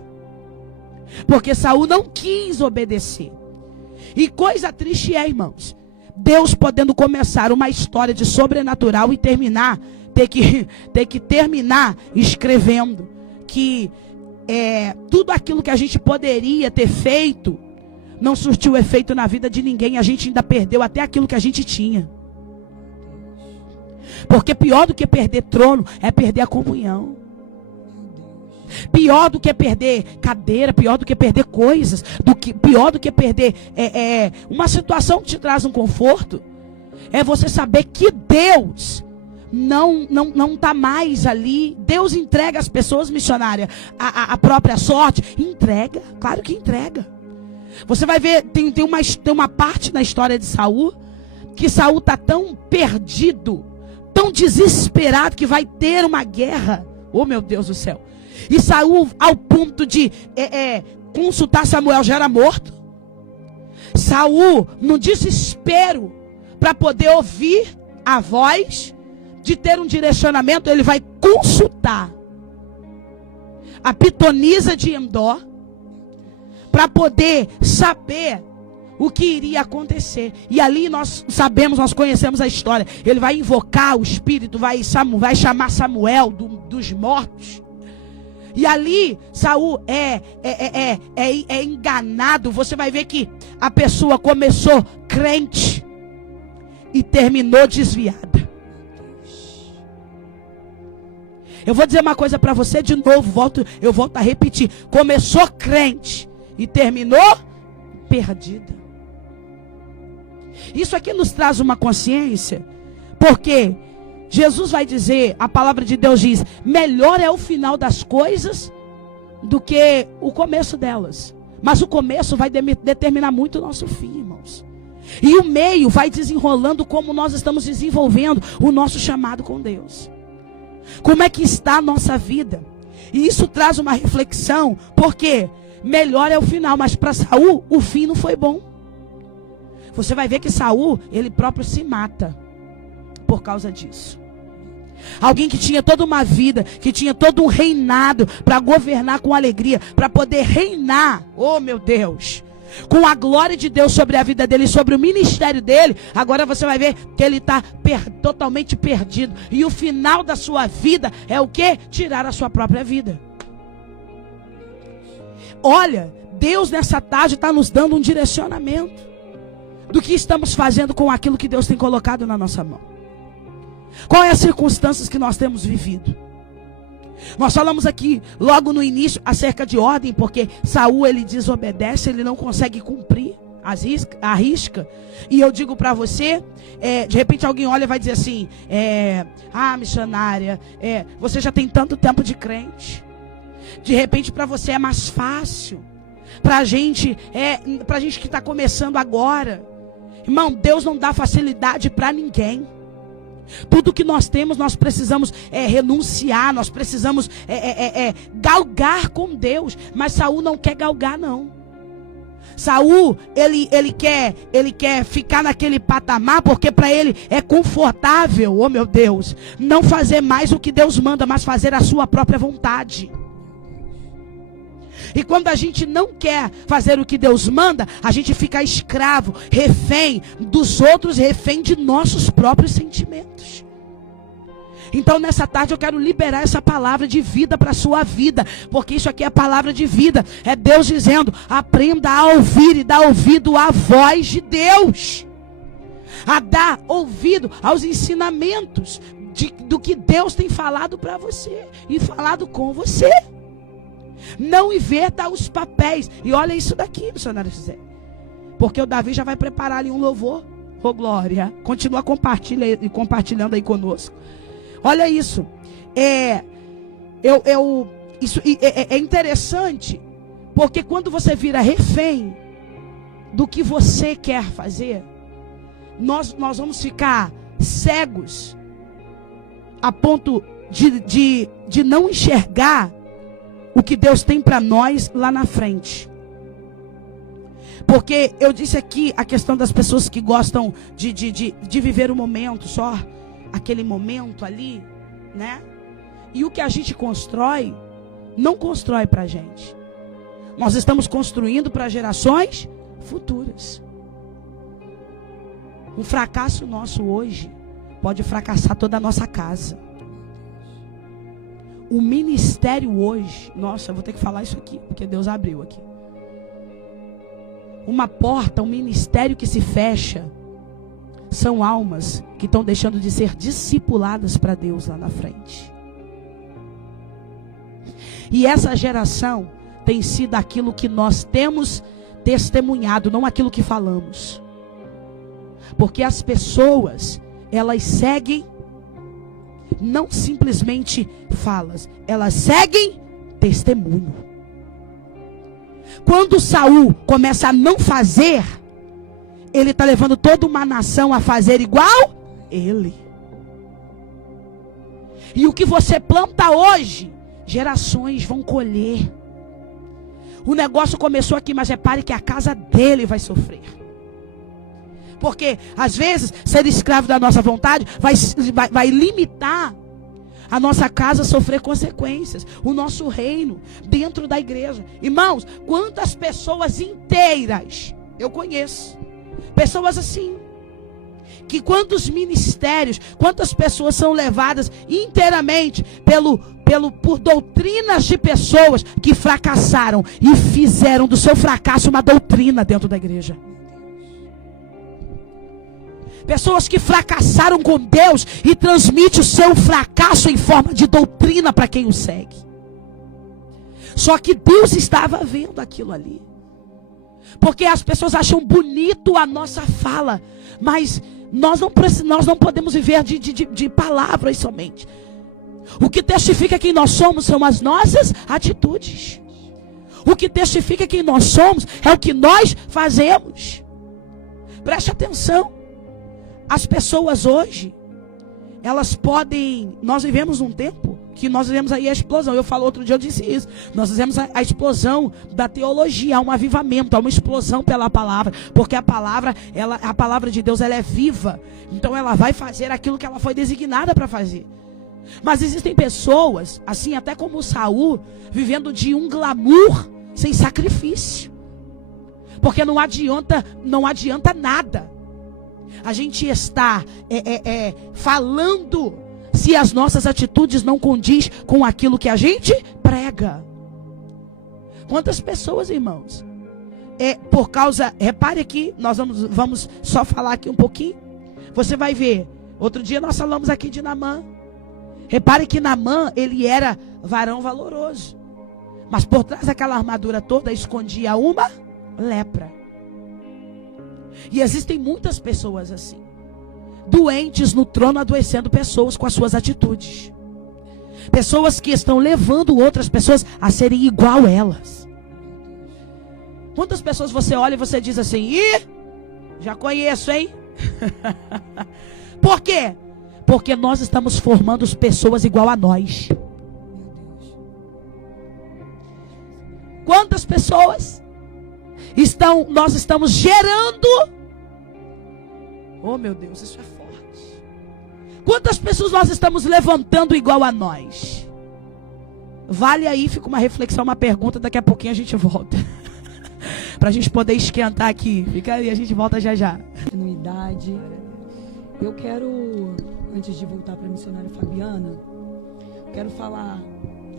porque Saul não quis obedecer. E coisa triste é, irmãos, Deus podendo começar uma história de sobrenatural e terminar, ter que terminar escrevendo que tudo aquilo que a gente poderia ter feito não surtiu efeito na vida de ninguém. A gente ainda perdeu até aquilo que a gente tinha. Porque pior do que perder trono é perder a comunhão. Pior do que perder cadeira, pior do que perder coisas, pior do que perder uma situação que te traz um conforto, é você saber que Deus não está mais ali. Deus entrega às pessoas, missionária, a própria sorte. Entrega, claro que entrega. Você vai ver, tem uma parte na história de Saul, que Saul está tão perdido, tão desesperado, que vai ter uma guerra. Oh meu Deus do céu. E Saul, ao ponto de consultar Samuel, já era morto. Saul, no desespero, para poder ouvir a voz, de ter um direcionamento, ele vai consultar a pitonisa de Endor, para poder saber o que iria acontecer. E ali nós conhecemos a história. Ele vai invocar o Espírito, vai chamar Samuel dos mortos. E ali Saul é enganado. Você vai ver que a pessoa começou crente e terminou desviada. Eu vou dizer uma coisa para você de novo, eu volto a repetir. Começou crente e terminou perdida. Isso aqui nos traz uma consciência, porque Jesus vai dizer, a palavra de Deus diz, melhor é o final das coisas do que o começo delas. Mas o começo vai determinar muito o nosso fim, irmãos. E o meio vai desenrolando como nós estamos desenvolvendo o nosso chamado com Deus. Como é que está a nossa vida? E isso traz uma reflexão, porque melhor é o final, mas para Saul o fim não foi bom. Você vai ver que Saul, ele próprio se mata. por causa disso. Alguém que tinha toda uma vida, que tinha todo um reinado para governar com alegria, para poder reinar, oh meu Deus, com a glória de Deus sobre a vida dele, sobre o ministério dele. Agora você vai ver que ele está totalmente perdido. E o final da sua vida é o quê? Tirar a sua própria vida. Olha, Deus nessa tarde está nos dando um direcionamento do que estamos fazendo com aquilo que Deus tem colocado na nossa mão. Quais as circunstâncias que nós temos vivido? Nós falamos aqui logo no início acerca de ordem, porque Saul ele desobedece, ele não consegue cumprir a risca. E eu digo para você, de repente alguém olha e vai dizer assim, missionária, você já tem tanto tempo de crente. De repente para você é mais fácil. Pra gente que está começando agora. Irmão, Deus não dá facilidade para ninguém. Tudo que nós temos, nós precisamos renunciar, nós precisamos galgar com Deus. Mas Saul não quer galgar, não. Saul, ele quer ficar naquele patamar, porque para ele é confortável, oh meu Deus, não fazer mais o que Deus manda, mas fazer a sua própria vontade. E quando a gente não quer fazer o que Deus manda, a gente fica escravo, refém dos outros, refém de nossos próprios sentimentos. Então nessa tarde eu quero liberar essa palavra de vida para a sua vida, porque isso aqui é a palavra de vida. É Deus dizendo, aprenda a ouvir e dar ouvido à voz de Deus. A dar ouvido aos ensinamentos do que Deus tem falado para você e falado com você. Não inverta os papéis. E olha isso daqui, missionário José, porque o Davi já vai preparar ali um louvor. Oh glória, continua compartilhando aí conosco. Olha isso. Isso é interessante, porque quando você vira refém do que você quer fazer, nós vamos ficar cegos a ponto de não enxergar o que Deus tem para nós lá na frente. Porque eu disse aqui a questão das pessoas que gostam de viver o momento, só aquele momento ali, né? E o que a gente constrói, não constrói para a gente. Nós estamos construindo para gerações futuras. Um fracasso nosso hoje pode fracassar toda a nossa casa. O ministério hoje, nossa, eu vou ter que falar isso aqui, porque Deus abriu aqui. Uma porta, um ministério que se fecha, são almas que estão deixando de ser discipuladas para Deus lá na frente. E essa geração tem sido aquilo que nós temos testemunhado, não aquilo que falamos. Porque as pessoas, elas seguem não simplesmente falas, elas seguem testemunho. Quando Saul começa a não fazer, ele está levando toda uma nação a fazer igual ele. E o que você planta hoje, gerações vão colher. O negócio começou aqui, mas repare que a casa dele vai sofrer. Porque, às vezes, ser escravo da nossa vontade vai limitar a nossa casa a sofrer consequências. O nosso reino dentro da igreja. Irmãos, quantas pessoas inteiras eu conheço. Pessoas assim. Que quantos ministérios, quantas pessoas são levadas inteiramente por doutrinas de pessoas que fracassaram e fizeram do seu fracasso uma doutrina dentro da igreja. Pessoas que fracassaram com Deus e transmitem o seu fracasso em forma de doutrina para quem o segue. Só que Deus estava vendo aquilo ali. Porque as pessoas acham bonito a nossa fala, mas nós não podemos viver de palavras somente. O que testifica quem nós somos são as nossas atitudes. O que testifica quem nós somos é o que nós fazemos. Preste atenção. As pessoas hoje, nós vivemos num tempo que nós vivemos aí a explosão. Eu falo outro dia, eu disse isso. Nós vivemos a explosão da teologia, há um avivamento, há uma explosão pela palavra, porque a palavra de Deus, ela é viva. Então ela vai fazer aquilo que ela foi designada para fazer. Mas existem pessoas, assim, até como Saul, vivendo de um glamour sem sacrifício. Porque não adianta nada a gente está falando se as nossas atitudes não condiz com aquilo que a gente prega. Quantas pessoas, irmãos, repare aqui, nós vamos só falar aqui um pouquinho. Você vai ver, outro dia nós falamos aqui de Naamã. Repare que Naamã, ele era varão valoroso, mas por trás daquela armadura toda escondia uma lepra. E existem muitas pessoas assim, doentes no trono, adoecendo pessoas com as suas atitudes. Pessoas que estão levando outras pessoas a serem igual a elas. Quantas pessoas você olha e você diz assim: ih, já conheço, hein? Por quê? Porque nós estamos formando pessoas igual a nós. Quantas pessoas nós estamos gerando? Oh, meu Deus, isso é forte. Quantas pessoas nós estamos levantando igual a nós? Vale aí, fica uma reflexão, uma pergunta, daqui a pouquinho a gente volta. Pra gente poder esquentar aqui. Fica aí, a gente volta já já. Continuidade. Eu quero, antes de voltar para a missionária Fabiana, quero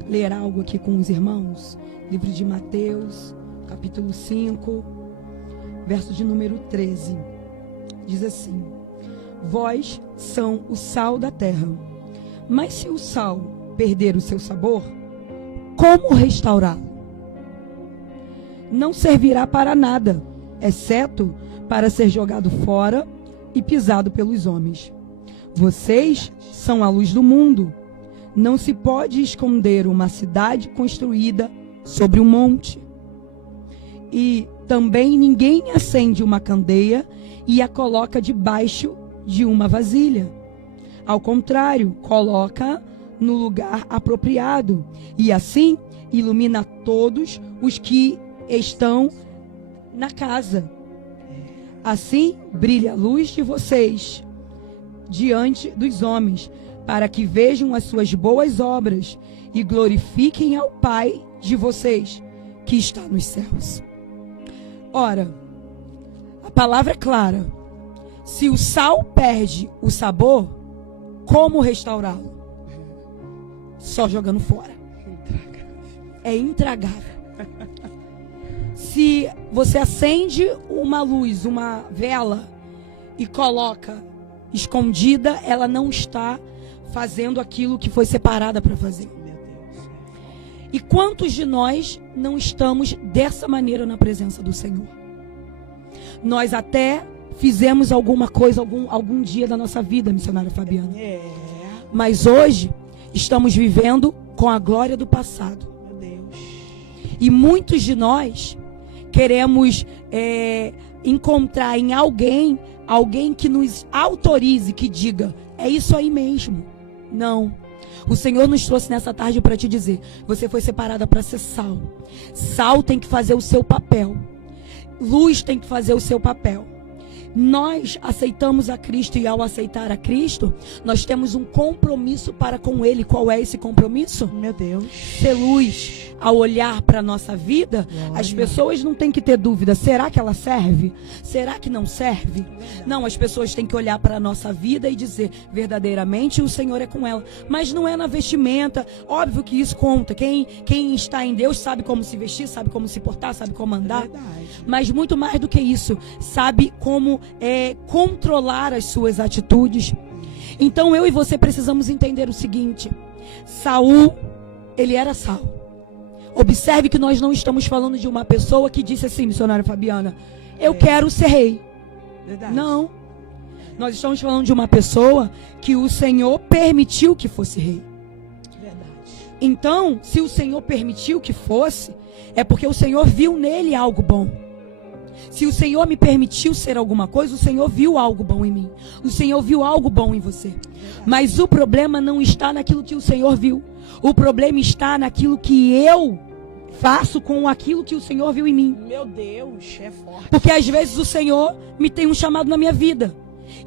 ler algo aqui com os irmãos. Livro de Mateus, capítulo 5, verso de número 13. Diz assim: vós são o sal da terra, mas se o sal perder o seu sabor, como restaurá-lo? Não servirá para nada, exceto para ser jogado fora e pisado pelos homens. Vocês são a luz do mundo. Não se pode esconder uma cidade construída sobre um monte. E também ninguém acende uma candeia e a coloca debaixo de uma vasilha. Ao contrário, coloca no lugar apropriado, e assim ilumina todos os que estão na casa. Assim brilha a luz de vocês diante dos homens, para que vejam as suas boas obras e glorifiquem ao Pai de vocês que está nos céus. Ora, a palavra é clara. Se o sal perde o sabor, como restaurá-lo? Só jogando fora. É intragável. Se você acende uma luz, uma vela, e coloca escondida, ela não está fazendo aquilo que foi separada para fazer. E quantos de nós não estamos dessa maneira na presença do Senhor? Nós até fizemos alguma coisa algum dia da nossa vida, missionária Fabiana. Mas hoje estamos vivendo com a glória do passado. E muitos de nós queremos encontrar em alguém que nos autorize, que diga: é isso aí mesmo. Não. O Senhor nos trouxe nessa tarde para te dizer: você foi separada para ser sal. Sal tem que fazer o seu papel. Luz tem que fazer o seu papel. Nós aceitamos a Cristo, e ao aceitar a Cristo, nós temos um compromisso para com Ele. Qual é esse compromisso? Meu Deus. Ser luz. Ao olhar para a nossa vida, glória. As pessoas não têm que ter dúvida: será que ela serve? Será que não serve? Não, as pessoas têm que olhar para a nossa vida e dizer: verdadeiramente o Senhor é com ela. Mas não é na vestimenta. Óbvio que isso conta. Quem está em Deus sabe como se vestir, sabe como se portar, sabe como andar. Mas muito mais do que isso, sabe como controlar as suas atitudes. Então eu e você precisamos entender o seguinte: Saul, ele era sal. Observe que nós não estamos falando de uma pessoa que disse assim, missionária Fabiana: eu quero ser rei. Verdade. Não. Nós estamos falando de uma pessoa que o Senhor permitiu que fosse rei. Verdade. Então, se o Senhor permitiu que fosse, é porque o Senhor viu nele algo bom. Se o Senhor me permitiu ser alguma coisa, o Senhor viu algo bom em mim. O Senhor viu algo bom em você. Mas o problema não está naquilo que o Senhor viu. O problema está naquilo que eu faço com aquilo que o Senhor viu em mim. Meu Deus, é forte. Porque às vezes o Senhor me tem um chamado na minha vida.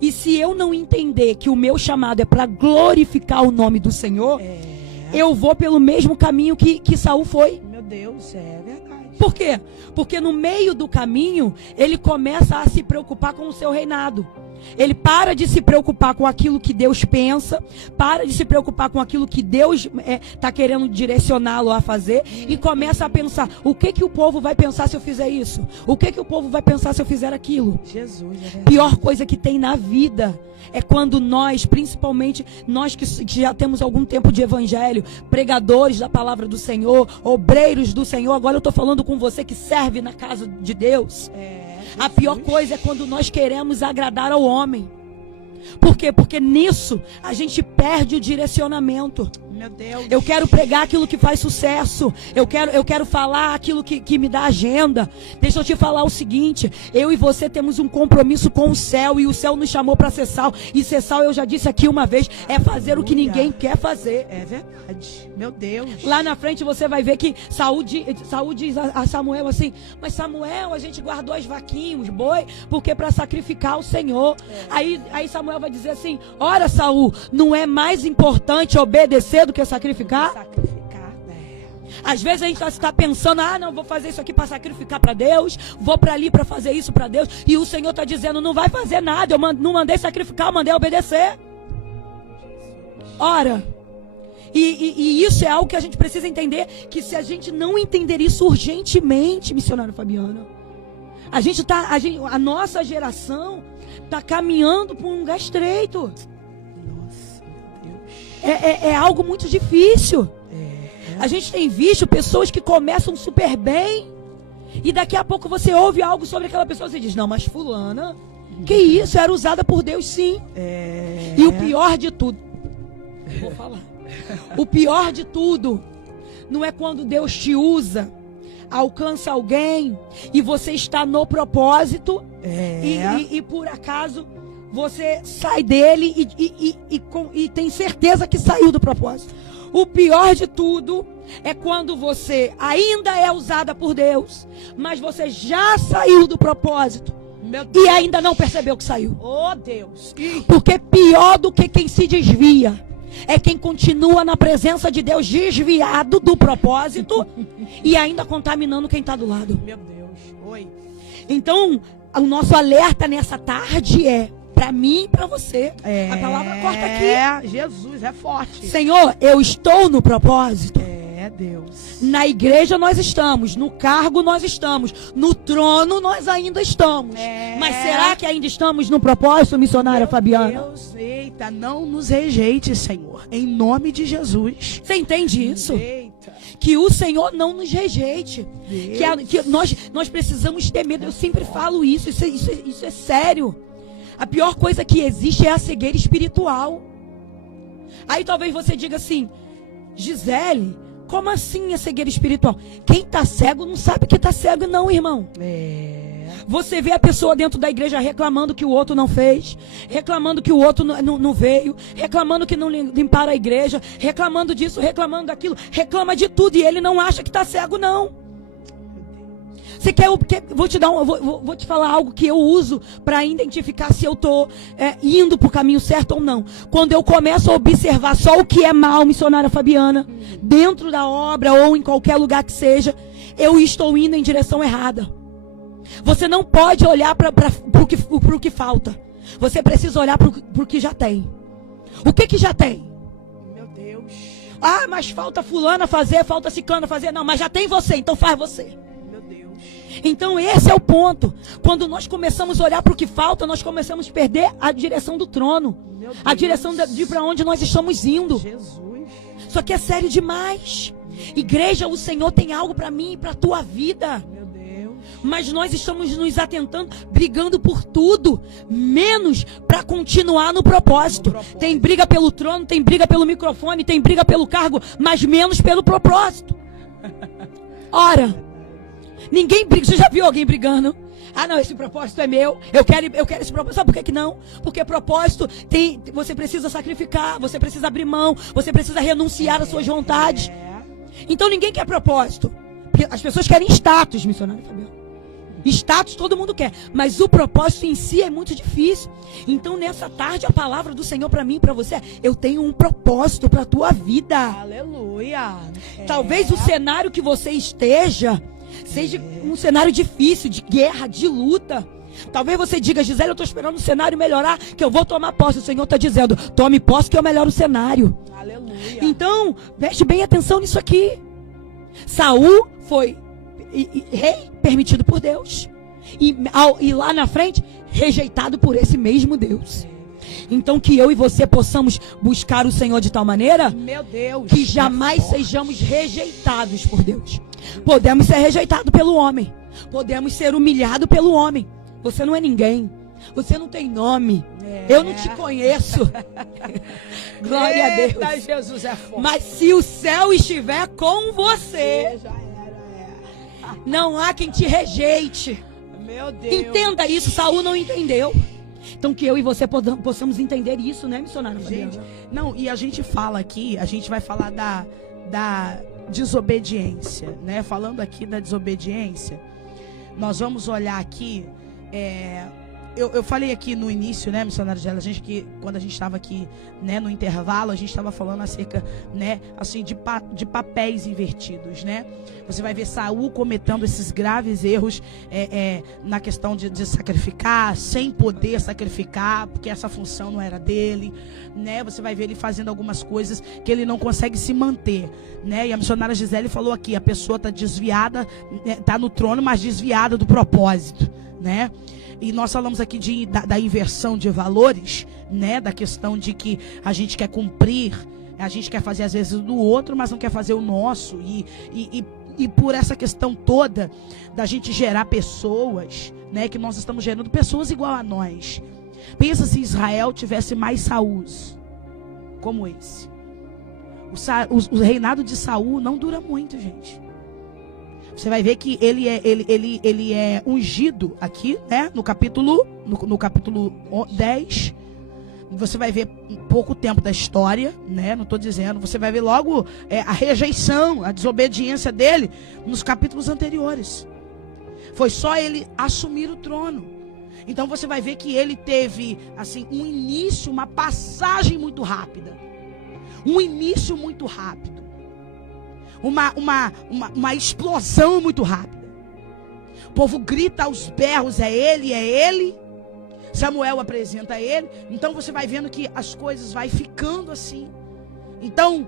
E se eu não entender que o meu chamado é para glorificar o nome do Senhor, eu vou pelo mesmo caminho que Saul foi. Meu Deus, é verdade. Por quê? Porque no meio do caminho, ele começa a se preocupar com o seu reinado. Ele para de se preocupar com aquilo que Deus pensa, para de se preocupar com aquilo que Deus está querendo direcioná-lo a fazer, e começa a pensar: o que o povo vai pensar se eu fizer isso? O que o povo vai pensar se eu fizer aquilo? Jesus, é verdade. Pior coisa que tem na vida é quando nós, principalmente nós que já temos algum tempo de evangelho, pregadores da palavra do Senhor, obreiros do Senhor, agora eu estou falando com você que serve na casa de Deus. A pior coisa é quando nós queremos agradar ao homem. Por quê? Porque nisso a gente perde o direcionamento. Meu Deus. Eu quero pregar aquilo que faz sucesso. Eu quero falar aquilo que me dá agenda. Deixa eu te falar o seguinte: eu e você temos um compromisso com o céu, e o céu nos chamou para ser sal. E ser sal, eu já disse aqui uma vez, é fazer o que ninguém quer fazer. É verdade. Meu Deus. Lá na frente você vai ver que Saul diz a Samuel assim: mas Samuel, a gente guardou as vaquinhas, os boi, porque para sacrificar o Senhor. Aí Samuel vai dizer assim: ora, Saul, não é mais importante obedecer do que sacrificar? Às vezes a gente está pensando: ah, não, vou fazer isso aqui para sacrificar para Deus, vou para ali para fazer isso para Deus, e o Senhor está dizendo: não vai fazer nada, eu não mandei sacrificar, eu mandei obedecer. Ora, e isso é algo que a gente precisa entender, que se a gente não entender isso urgentemente, missionária Fabiana, a nossa geração está caminhando por um lugar estreito. É algo muito difícil. A gente tem visto pessoas que começam super bem, e daqui a pouco você ouve algo sobre aquela pessoa e você diz: não, mas fulana, que isso, era usada por Deus sim. E o pior de tudo, vou falar, o pior de tudo não é quando Deus te usa, alcança alguém e você está no propósito, e por acaso você sai dele e tem certeza que saiu do propósito. O pior de tudo é quando você ainda é usada por Deus, mas você já saiu do propósito e ainda não percebeu que saiu. Oh, Deus. Porque pior do que quem se desvia é quem continua na presença de Deus desviado do propósito e ainda contaminando quem está do lado. Meu Deus. Oi. Então, o nosso alerta nessa tarde é para mim e para você. A palavra corta aqui. Jesus, é forte. Senhor, eu estou no propósito. Deus. Na igreja nós estamos, no cargo nós estamos, no trono nós ainda estamos. Mas será que ainda estamos no propósito, missionária Fabiana? Deus, eita, não nos rejeite, Senhor, em nome de Jesus. Você entende isso? Eita. Que o Senhor não nos rejeite. Que nós precisamos ter medo. Eu sempre falo isso é sério. A pior coisa que existe é a cegueira espiritual. Aí talvez você diga assim: Gisele, como assim a cegueira espiritual? Quem está cego não sabe que está cego não, irmão. Você vê a pessoa dentro da igreja reclamando que o outro não fez, reclamando que o outro não veio, reclamando que não limparam a igreja, reclamando disso, reclamando daquilo, reclama de tudo, e ele não acha que está cego não. Você quer, vou te falar algo que eu uso para identificar se eu estou indo para o caminho certo ou não. Quando eu começo a observar só o que é mal, missionária Fabiana, dentro da obra ou em qualquer lugar que seja, eu estou indo em direção errada. Você não pode olhar para o que falta. Você precisa olhar para o que já tem. O que já tem? Meu Deus. Ah, mas falta fulana fazer, falta ciclana fazer. Não, mas já tem você, então faz você. Então esse é o ponto. Quando nós começamos a olhar para o que falta, nós começamos a perder a direção do trono, a direção de para onde nós estamos indo. Jesus. Só que é sério demais. Igreja, o Senhor tem algo para mim e para a tua vida. Meu Deus. Mas nós estamos nos atentando, brigando por tudo, menos para continuar no propósito. Tem briga pelo trono, tem briga pelo microfone, tem briga pelo cargo, mas menos pelo propósito. Ora, ninguém briga. Você já viu alguém brigando? Ah, não, esse propósito é meu. Eu quero esse propósito. Sabe por que não? Porque propósito você precisa sacrificar, você precisa abrir mão, você precisa renunciar às suas vontades. Então ninguém quer propósito. Porque as pessoas querem status, missionário Fabiano. Status todo mundo quer, mas o propósito em si é muito difícil. Então nessa tarde a palavra do Senhor para mim e para você, eu tenho um propósito para a tua vida. Aleluia. Talvez o cenário que você esteja seja um cenário difícil, de guerra, de luta. Talvez você diga: Gisele, eu estou esperando o cenário melhorar, que eu vou tomar posse. O Senhor está dizendo: tome posse que eu melhoro o cenário. Aleluia. Então, preste bem atenção nisso aqui. Saul foi rei permitido por Deus. E lá na frente, rejeitado por esse mesmo Deus. Então que eu e você possamos buscar o Senhor de tal maneira, meu Deus, que jamais sejamos rejeitados por Deus. Podemos ser rejeitados pelo homem. Podemos ser humilhados pelo homem. Você não é ninguém. Você não tem nome. Eu não te conheço. Glória a Deus. Jesus é forte. Mas se o céu estiver com você, não há quem te rejeite. Meu Deus. Entenda isso. Saul não entendeu. Então que eu e você possamos entender isso, né, missionário? Gente, não, e a gente fala aqui, a gente vai falar da desobediência, né? Falando aqui da desobediência, nós vamos olhar aqui, eu falei aqui no início, né, missionário Gela, quando a gente estava aqui, né, no intervalo, a gente estava falando acerca, né, assim, de papéis invertidos, né? Você vai ver Saul cometendo esses graves erros na questão de sacrificar, sem poder sacrificar, porque essa função não era dele, né? Você vai ver ele fazendo algumas coisas que ele não consegue se manter, né? E a missionária Gisele falou aqui, a pessoa está desviada, está no trono, mas desviada do propósito, né? E nós falamos aqui da inversão de valores, né? Da questão de que a gente quer cumprir, a gente quer fazer às vezes o do outro, mas não quer fazer o nosso. E por essa questão toda da gente gerar pessoas, né? Que nós estamos gerando pessoas igual a nós. Pensa se Israel tivesse mais Saús como esse. O reinado de Saul não dura muito, gente. Você vai ver que ele é ungido aqui, né? No capítulo 10. Você vai ver pouco tempo da história, né? Não estou dizendo. Você vai ver logo a rejeição, a desobediência dele nos capítulos anteriores. Foi só ele assumir o trono. Então você vai ver que ele teve assim um início, uma passagem muito rápida. Um início muito rápido. Uma explosão muito rápida. O povo grita aos berros, é ele. Samuel apresenta ele. Então você vai vendo que as coisas vai ficando assim. Então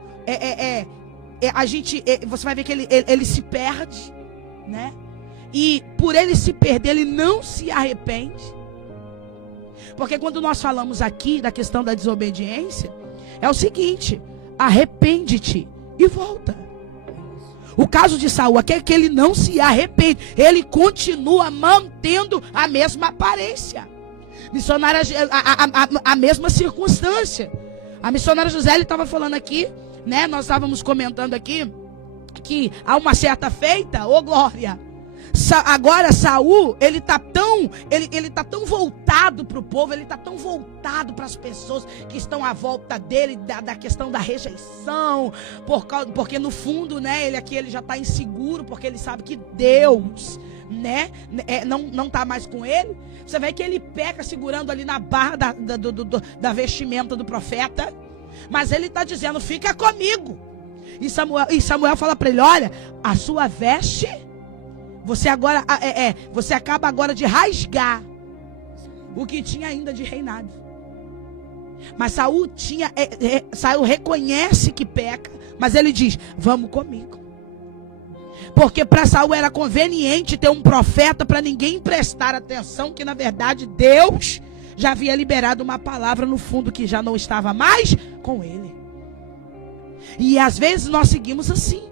você vai ver que ele se perde, né? E por ele se perder, ele não se arrepende. Porque quando nós falamos aqui da questão da desobediência, é o seguinte: arrepende-te e volta. O caso de Saul aqui é que ele não se arrepende. Ele continua mantendo a mesma aparência. Missionária, a mesma circunstância. A missionária Gisele estava falando aqui, né? Nós estávamos comentando aqui que há uma certa feita, ô glória. Agora Saul, ele tá tão voltado para o povo, ele tá tão voltado para as pessoas que estão à volta dele, da questão da rejeição, porque no fundo, né, ele já está inseguro, porque ele sabe que Deus, né, não tá mais com ele. Você vê que ele peca segurando ali na barra da vestimenta do profeta, mas ele está dizendo: fica comigo. E Samuel fala para ele: olha, a sua veste, você acaba agora de rasgar o que tinha ainda de reinado. Mas Saul reconhece que peca, mas ele diz: vamos comigo. Porque para Saul era conveniente ter um profeta para ninguém prestar atenção, que na verdade Deus já havia liberado uma palavra no fundo que já não estava mais com ele. E às vezes nós seguimos assim,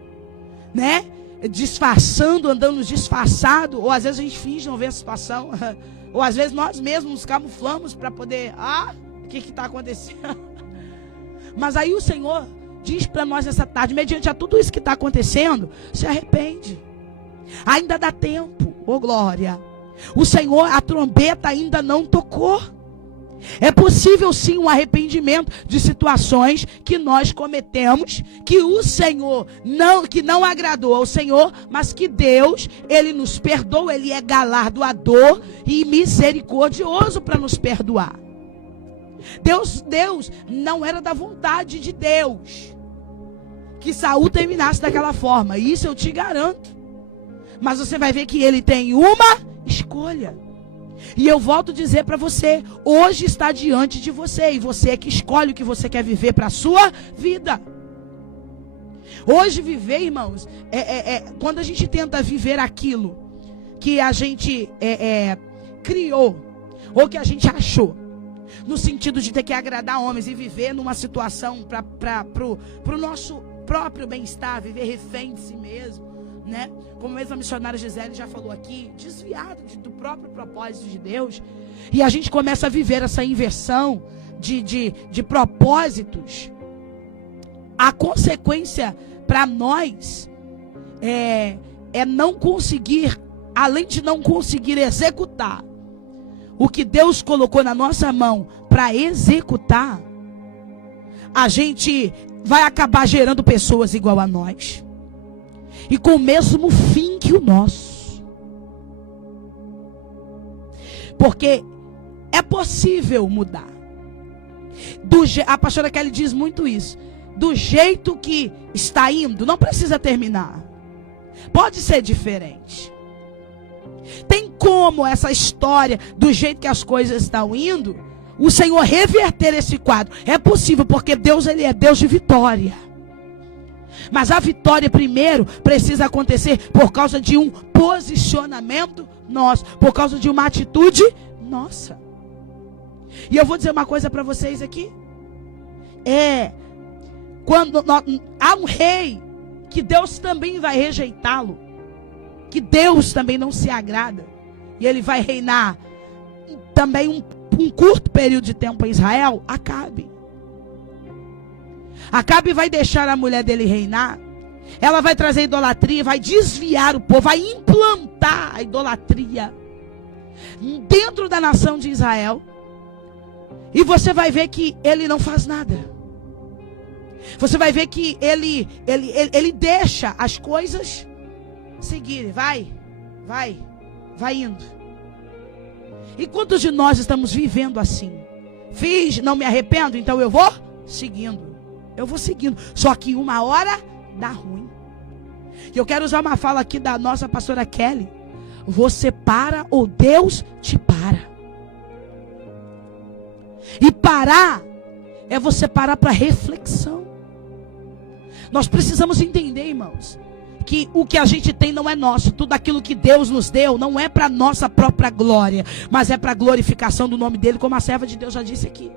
né? Disfarçando, andando disfarçado, ou às vezes a gente finge não ver a situação, ou às vezes nós mesmos nos camuflamos para poder, o que está acontecendo? Mas aí o Senhor diz para nós essa tarde, mediante a tudo isso que está acontecendo, se arrepende. Ainda dá tempo, ô glória. O Senhor, a trombeta ainda não tocou. É possível sim um arrependimento de situações que nós cometemos, que o Senhor que não agradou ao Senhor, mas que Deus, Ele nos perdoa, Ele é galardoador e misericordioso para nos perdoar. Deus não era da vontade de Deus que Saul terminasse daquela forma, isso eu te garanto. Mas você vai ver que ele tem uma escolha. E eu volto a dizer para você, hoje está diante de você, e você é que escolhe o que você quer viver para a sua vida. Hoje viver, irmãos, quando a gente tenta viver aquilo que a gente criou, ou que a gente achou, no sentido de ter que agradar homens e viver numa situação para o nosso próprio bem-estar, viver refém de si mesmo, né? Como mesmo a missionária Gisele já falou aqui, desviado do próprio propósito de Deus, e a gente começa a viver essa inversão de propósitos. A consequência para nós é não conseguir, além de não conseguir executar o que Deus colocou na nossa mão para executar, a gente vai acabar gerando pessoas igual a nós e com o mesmo fim que o nosso. Porque é possível mudar. A pastora Kelly diz muito isso. Do jeito que está indo, não precisa terminar. Pode ser diferente. Tem como essa história, do jeito que as coisas estão indo, o Senhor reverter esse quadro. É possível, porque Deus, Ele é Deus de vitória. Mas a vitória primeiro precisa acontecer por causa de um posicionamento nosso, por causa de uma atitude nossa. E eu vou dizer uma coisa para vocês aqui. Quando há um rei que Deus também vai rejeitá-lo, que Deus também não se agrada, e ele vai reinar também um curto período de tempo em Israel, Acabe. Acabe vai deixar a mulher dele reinar. Ela vai trazer idolatria, vai desviar o povo, vai implantar a idolatria dentro da nação de Israel. E você vai ver que ele não faz nada. Você vai ver que ele deixa as coisas seguirem. Vai indo. E quantos de nós estamos vivendo assim? Não me arrependo, então eu vou seguindo. Eu vou seguindo. Só que uma hora dá ruim. E eu quero usar uma fala aqui da nossa pastora Kelly. Você para ou Deus te para. E parar é você parar para reflexão. Nós precisamos entender, irmãos, que o que a gente tem não é nosso. Tudo aquilo que Deus nos deu não é para nossa própria glória, mas é para a glorificação do nome dele, como a serva de Deus já disse aqui.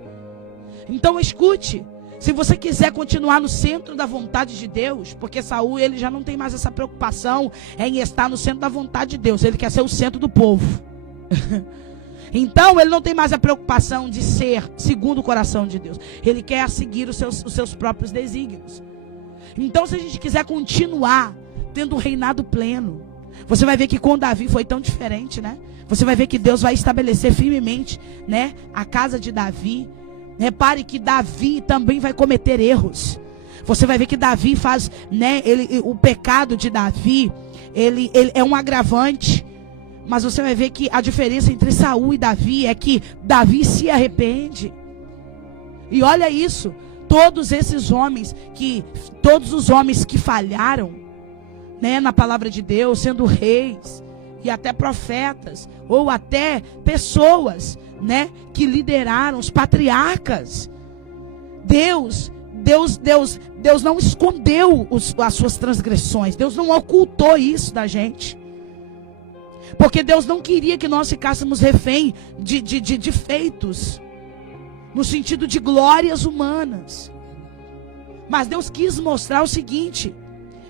Então escute. Se você quiser continuar no centro da vontade de Deus, porque Saul, ele já não tem mais essa preocupação em estar no centro da vontade de Deus, ele quer ser o centro do povo. Então ele não tem mais a preocupação de ser segundo o coração de Deus, ele quer seguir os seus próprios desígnios. Então, se a gente quiser continuar tendo um reinado pleno, você vai ver que com Davi foi tão diferente, né? Você vai ver que Deus vai estabelecer firmemente, né, a casa de Davi. Repare que Davi também vai cometer erros. Você vai ver que Davi faz, né, o pecado de Davi, ele é um agravante. Mas você vai ver que a diferença entre Saul e Davi é que Davi se arrepende. E olha isso, todos os homens que falharam, né, na palavra de Deus, sendo reis e até profetas, ou até pessoas, né, que lideraram, os patriarcas. Deus não escondeu as suas transgressões. Deus não ocultou isso da gente. Porque Deus não queria que nós ficássemos refém de feitos, no sentido de glórias humanas. Mas Deus quis mostrar o seguinte,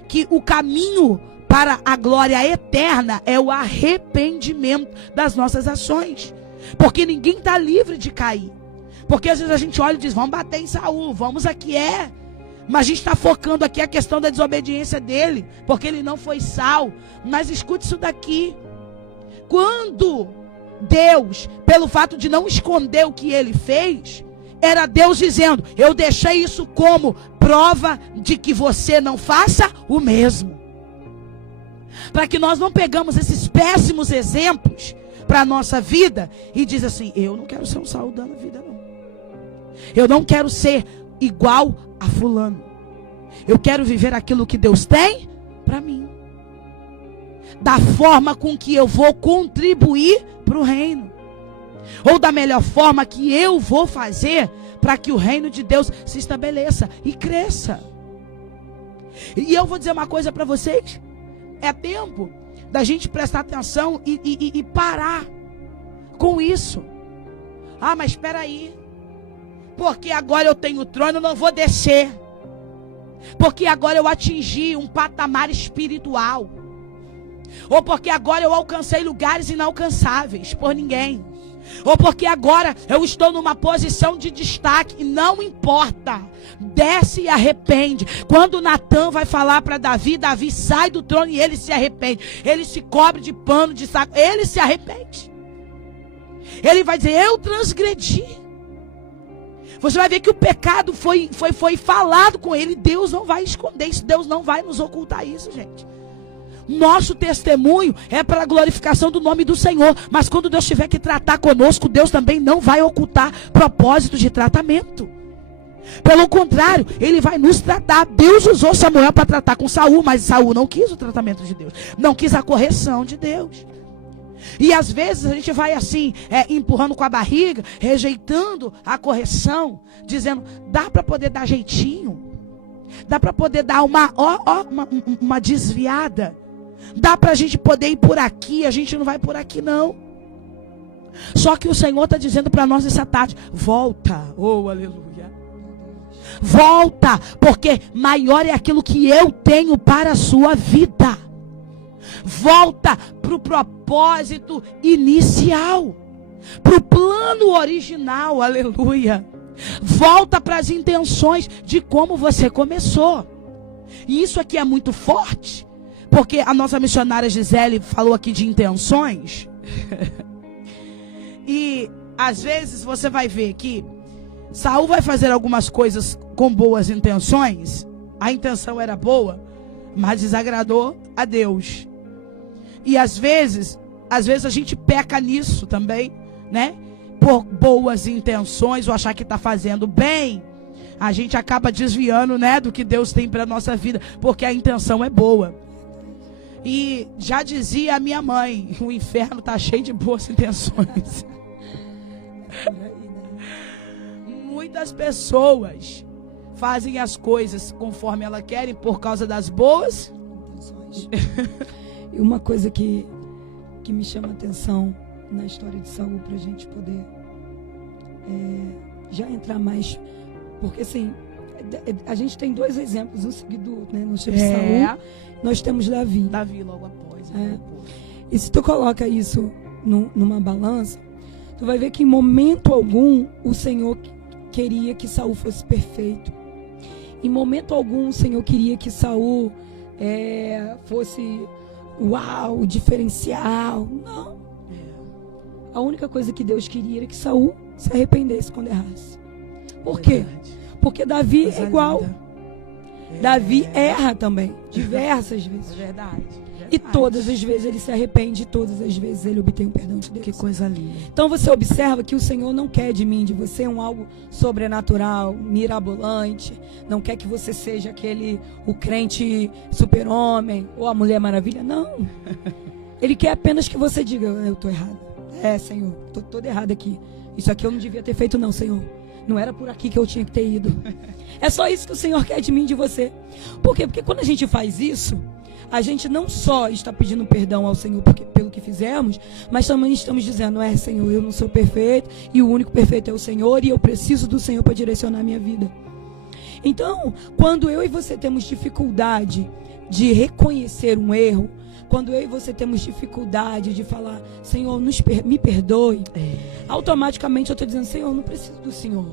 que o caminho para a glória eterna é o arrependimento das nossas ações. Porque ninguém está livre de cair. Porque às vezes a gente olha e diz, vamos bater em Saul, vamos aqui, mas a gente está focando aqui a questão da desobediência dele, porque ele não foi Saul. Mas escute isso daqui. quando Deus, pelo fato de não esconder o que ele fez, era Deus dizendo: eu deixei isso como prova de que você não faça o mesmo. Para que nós não pegamos esses péssimos exemplos para a nossa vida e diz assim: eu não quero ser um Saul da vida, não. Eu não quero ser igual a fulano. Eu quero viver aquilo que Deus tem para mim, da forma com que eu vou contribuir para o reino, ou da melhor forma que eu vou fazer para que o reino de Deus se estabeleça e cresça. E eu vou dizer uma coisa para vocês: é tempo da gente prestar atenção e parar com isso. Ah, mas espera aí, porque agora eu tenho o trono, eu não vou descer, porque agora eu atingi um patamar espiritual, ou porque agora eu alcancei lugares inalcançáveis por ninguém, ou porque agora eu estou numa posição de destaque. E não importa, desce e arrepende. Quando Natan vai falar para Davi, Davi sai do trono e ele se arrepende. Ele se cobre de pano de saco, ele se arrepende. Ele vai dizer: eu transgredi. Você vai ver que o pecado foi falado com ele. Deus não vai esconder isso, Deus não vai nos ocultar isso, gente. Nosso testemunho é para a glorificação do nome do Senhor. Mas quando Deus tiver que tratar conosco, Deus também não vai ocultar propósitos de tratamento. Pelo contrário, Ele vai nos tratar. Deus usou Samuel para tratar com Saul, mas Saul não quis o tratamento de Deus, não quis a correção de Deus. E às vezes a gente vai assim, empurrando com a barriga, rejeitando a correção, dizendo: dá para poder dar jeitinho, dá para poder dar uma desviada, dá para a gente poder ir por aqui, a gente não vai por aqui não. Só que o Senhor está dizendo para nós essa tarde: volta, oh aleluia, volta, porque maior é aquilo que eu tenho para a sua vida. Volta para o propósito inicial, para o plano original, aleluia. Volta para as intenções de como você começou. E isso aqui é muito forte, porque a nossa missionária Gisele falou aqui de intenções. E às vezes você vai ver que Saul vai fazer algumas coisas com boas intenções. A intenção era boa, mas desagradou a Deus. E às vezes a gente peca nisso também, né? Por boas intenções, ou achar que está fazendo bem, a gente acaba desviando, né, do que Deus tem para a nossa vida, porque a intenção é boa. E já dizia a minha mãe: o inferno está cheio de boas intenções. Muitas pessoas fazem as coisas conforme elas querem por causa das boas intenções. E uma coisa que me chama a atenção na história de Saul, para a gente poder já entrar mais, porque assim, a gente tem dois exemplos, um seguido, né? Nós temos Saul, nós temos Davi logo após, e se tu coloca isso numa balança, tu vai ver que em momento algum o Senhor queria que Saul fosse perfeito. Em momento algum o Senhor queria que Saul fosse uau, diferencial. Não. A única coisa que Deus queria era que Saul se arrependesse quando errasse. Por quê? Porque Davi é igual. Davi erra também, diversas vezes. Verdade. E todas as vezes ele se arrepende, todas as vezes ele obtém o perdão de Deus. Que coisa linda. Então você observa que o Senhor não quer de mim, de você, algo sobrenatural, mirabolante. Não quer que você seja o crente super-homem ou a Mulher Maravilha. Não. Ele quer apenas que você diga: eu estou errado. Senhor, estou toda errada aqui. Isso aqui eu não devia ter feito não, Senhor. Não era por aqui que eu tinha que ter ido. É só isso que o Senhor quer de mim e de você. Por quê? Porque quando a gente faz isso, a gente não só está pedindo perdão ao Senhor pelo que fizemos, mas também estamos dizendo: Senhor, eu não sou perfeito, e o único perfeito é o Senhor, e eu preciso do Senhor para direcionar a minha vida. Então, quando eu e você temos dificuldade de reconhecer um erro, quando eu e você temos dificuldade de falar: Senhor, me perdoe, automaticamente eu estou dizendo: Senhor, eu não preciso do Senhor.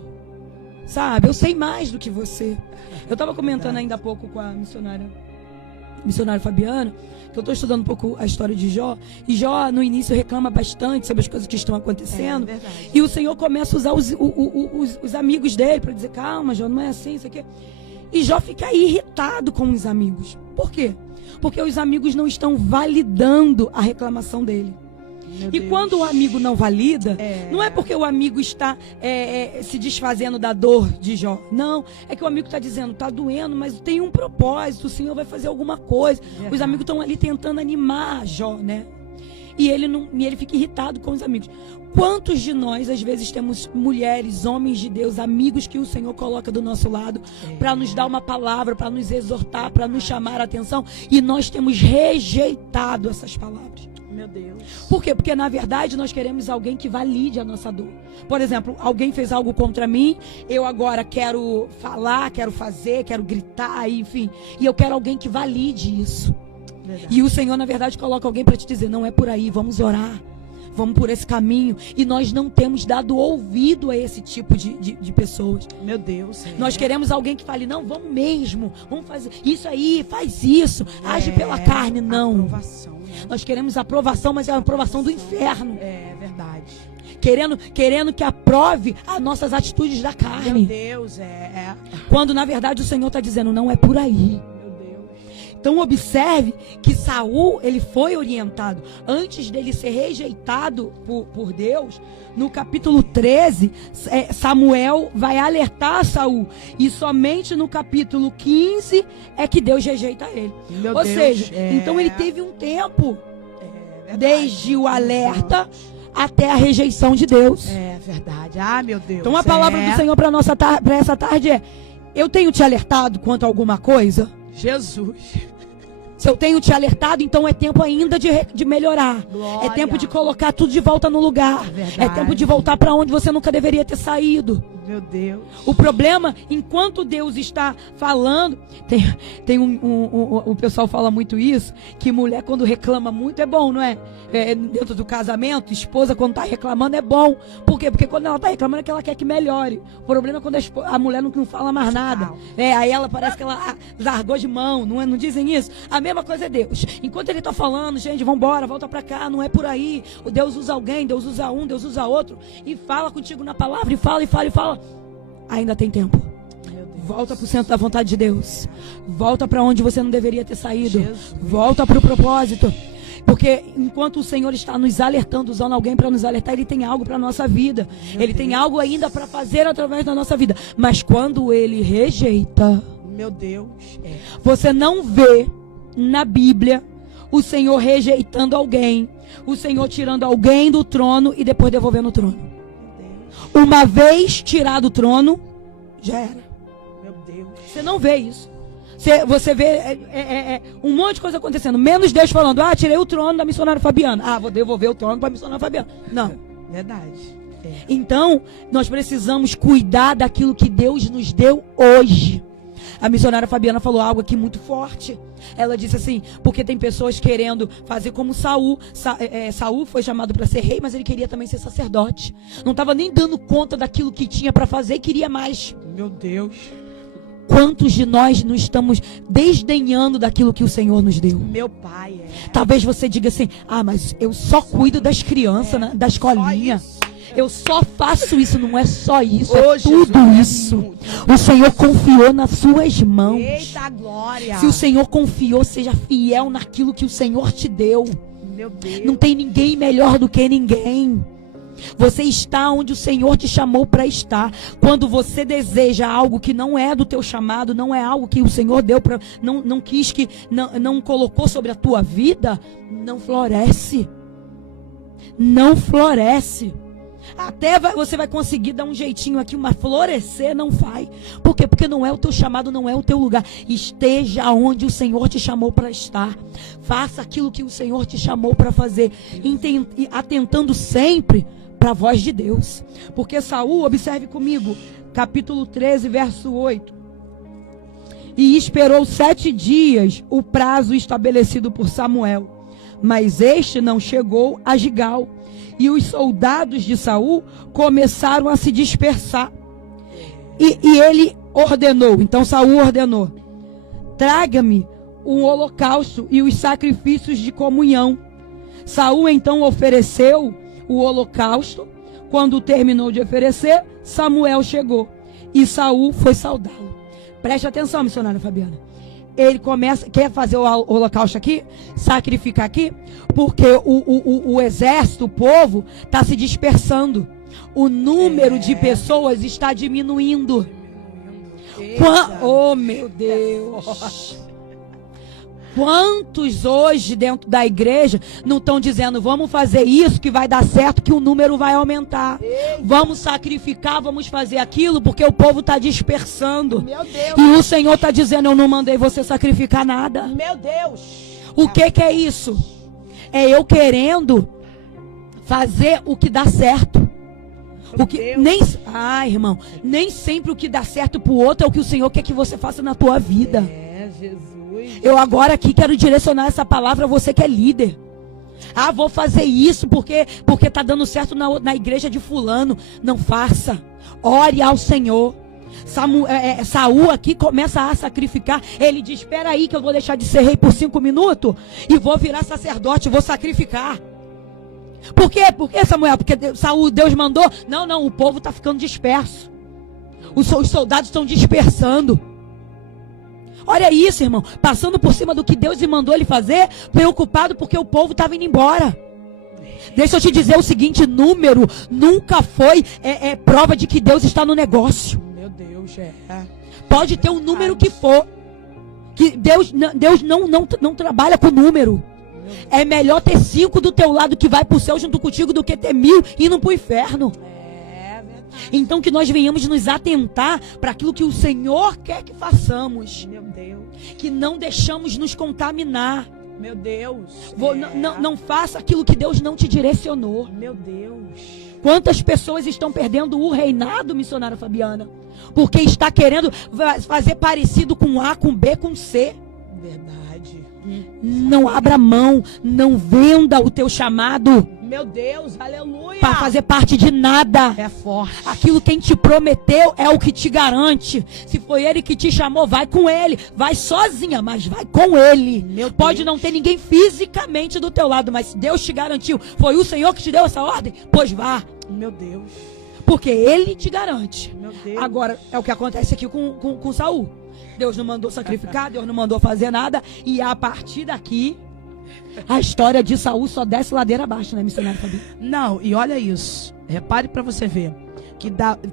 Sabe, eu sei mais do que você. Eu estava comentando ainda há pouco com a missionária missionária Fabiana, que eu estou estudando um pouco a história de Jó, e Jó no início reclama bastante sobre as coisas que estão acontecendo, e o Senhor começa a usar os amigos dele para dizer, calma Jó, não é assim, isso aqui. E Jó fica irritado com os amigos. Por quê? Porque os amigos não estão validando a reclamação dele. E quando o amigo não valida, não é porque o amigo está se desfazendo da dor de Jó. Não, é que o amigo está dizendo, está doendo, mas tem um propósito, o Senhor vai fazer alguma coisa. Os amigos estão ali tentando animar Jó, né? E ele fica irritado com os amigos. Quantos de nós, às vezes, temos mulheres, homens de Deus, amigos que o Senhor coloca do nosso lado para nos dar uma palavra, para nos exortar, para nos chamar a atenção, e nós temos rejeitado essas palavras. Meu Deus. Por quê? Porque na verdade nós queremos alguém que valide a nossa dor. Por exemplo, alguém fez algo contra mim, eu agora quero falar, quero fazer, quero gritar, enfim. E eu quero alguém que valide isso. Verdade. E o Senhor na verdade coloca alguém para te dizer, não é por aí, vamos orar. Vamos por esse caminho. E nós não temos dado ouvido a esse tipo de pessoas. Meu Deus. Nós queremos alguém que fale, não, vamos mesmo. Vamos fazer isso aí, faz isso. Age pela carne. Não. Aprovação, né? Nós queremos aprovação, mas é a aprovação do inferno. É verdade. Querendo que aprove as nossas atitudes da carne. Meu Deus, Quando na verdade o Senhor está dizendo, não é por aí. Então observe que Saul, ele foi orientado. Antes dele ser rejeitado por Deus, no capítulo 13, Samuel vai alertar Saul. E somente no capítulo 15 é que Deus rejeita ele. Ou seja, então ele teve um tempo, desde o alerta até a rejeição de Deus. É verdade. Ah, meu Deus. Então a palavra do Senhor para essa tarde é, eu tenho te alertado quanto a alguma coisa? Jesus. Se eu tenho te alertado, então é tempo ainda de melhorar. Glória. É tempo de colocar tudo de volta no lugar. É tempo de voltar para onde você nunca deveria ter saído. Meu Deus. O problema, enquanto Deus está falando, tem o pessoal fala muito isso, que mulher quando reclama muito é bom, não é? Dentro do casamento, esposa quando está reclamando é bom. Por quê? Porque quando ela está reclamando é que ela quer que melhore. O problema é quando a mulher não fala mais nada. Aí ela parece que ela largou de mão, não dizem isso? A mesma coisa é Deus. Enquanto ele está falando, gente, vambora, volta para cá, não é por aí. O Deus usa alguém, Deus usa um, Deus usa outro. E fala contigo na palavra, e fala. Ainda tem tempo. Volta para o centro da vontade de Deus. Volta para onde você não deveria ter saído. Jesus. Volta para o propósito. Porque enquanto o Senhor está nos alertando, usando alguém para nos alertar, Ele tem algo para a nossa vida. Ele tem algo ainda para fazer através da nossa vida. Mas quando Ele rejeita, meu Deus, você não vê na Bíblia o Senhor rejeitando alguém, o Senhor tirando alguém do trono e depois devolvendo o trono. Uma vez tirado o trono, já era. Meu Deus. Você não vê isso. Você vê um monte de coisa acontecendo. Menos Deus falando, tirei o trono da missionária Fabiana. Vou devolver o trono para a missionária Fabiana. Não. Verdade. Então, nós precisamos cuidar daquilo que Deus nos deu hoje. A missionária Fabiana falou algo aqui muito forte. Ela disse assim, porque tem pessoas querendo fazer como Saul. Saul foi chamado para ser rei, mas ele queria também ser sacerdote. Não estava nem dando conta daquilo que tinha para fazer e queria mais. Meu Deus. Quantos de nós não estamos desdenhando daquilo que o Senhor nos deu? Meu pai. Talvez você diga assim, mas eu só cuido das crianças, da escolinha. Eu só faço isso, não é só isso, é tudo isso. O Senhor confiou nas suas mãos. Eita glória. Se o Senhor confiou, seja fiel naquilo que o Senhor te deu. Meu Deus. Não tem ninguém melhor do que ninguém. Você está onde o Senhor te chamou para estar. Quando você deseja algo que não é do teu chamado, não é algo que o Senhor deu para, não quis, que não colocou sobre a tua vida, não floresce. Não floresce. Até você vai conseguir dar um jeitinho aqui, mas florescer não vai. Por quê? Porque não é o teu chamado, não é o teu lugar. Esteja onde o Senhor te chamou para estar. Faça aquilo que o Senhor te chamou para fazer, atentando sempre para a voz de Deus. Porque Saul, observe comigo, capítulo 13, verso 8. E esperou 7 dias o prazo estabelecido por Samuel, mas este não chegou a Gigal. E os soldados de Saul começaram a se dispersar. E ele ordenou, então Saul ordenou, traga-me o holocausto e os sacrifícios de comunhão. Saul então ofereceu o holocausto. Quando terminou de oferecer, Samuel chegou e Saul foi saudá-lo. Preste atenção, missionária Fabiana. Ele quer fazer o holocausto aqui, sacrificar aqui, porque o exército, o povo, está se dispersando. O número de pessoas está diminuindo. Oh, meu Deus! Quantos hoje dentro da igreja não estão dizendo, vamos fazer isso que vai dar certo, que o número vai aumentar. Vamos sacrificar, vamos fazer aquilo, porque o povo está dispersando. Meu Deus. E o Senhor está dizendo, eu não mandei você sacrificar nada. Meu Deus. O que é isso? É eu querendo fazer o que dá certo. Irmão, nem sempre o que dá certo pro outro é o que o Senhor quer que você faça na tua vida. Jesus. Eu agora aqui quero direcionar essa palavra a você que é líder. Vou fazer isso porque tá dando certo na igreja de fulano. Não faça. Ore ao Senhor. Saul aqui começa a sacrificar. Ele diz, espera aí que eu vou deixar de ser rei por 5 minutos e vou virar sacerdote, vou sacrificar. Por quê? Por que, Samuel? Porque Deus mandou? Não, o povo está ficando disperso. Os soldados estão dispersando. Olha isso, irmão. Passando por cima do que Deus lhe mandou ele fazer, preocupado porque o povo estava indo embora. Deixa eu te dizer o seguinte, número nunca foi prova de que Deus está no negócio. Meu Deus, Pode ter o número que for. Que Deus não trabalha com número. É melhor ter 5 do teu lado que vai pro céu junto contigo do que ter 1000 indo pro inferno. Então que nós venhamos nos atentar para aquilo que o Senhor quer que façamos. Meu Deus. Que não deixamos nos contaminar. Meu Deus. Não faça aquilo que Deus não te direcionou. Meu Deus. Quantas pessoas estão perdendo o reinado, missionária Fabiana? Porque está querendo fazer parecido com A, com B, com C. Verdade. Não abra mão, não venda o teu chamado. Meu Deus, aleluia. Para fazer parte de nada. É forte. Aquilo quem te prometeu é o que te garante. Se foi ele que te chamou, vai com ele. Vai sozinha, mas vai com ele. Pode não ter ninguém fisicamente do teu lado, mas Deus te garantiu. Foi o Senhor que te deu essa ordem? Pois vá. Meu Deus. Porque ele te garante. Meu Deus. Agora, é o que acontece aqui com Saul. Deus não mandou sacrificar, Deus não mandou fazer nada. E a partir daqui, a história de Saul só desce ladeira abaixo, né, missionário Fabi? Não, e olha isso. Repare para você ver.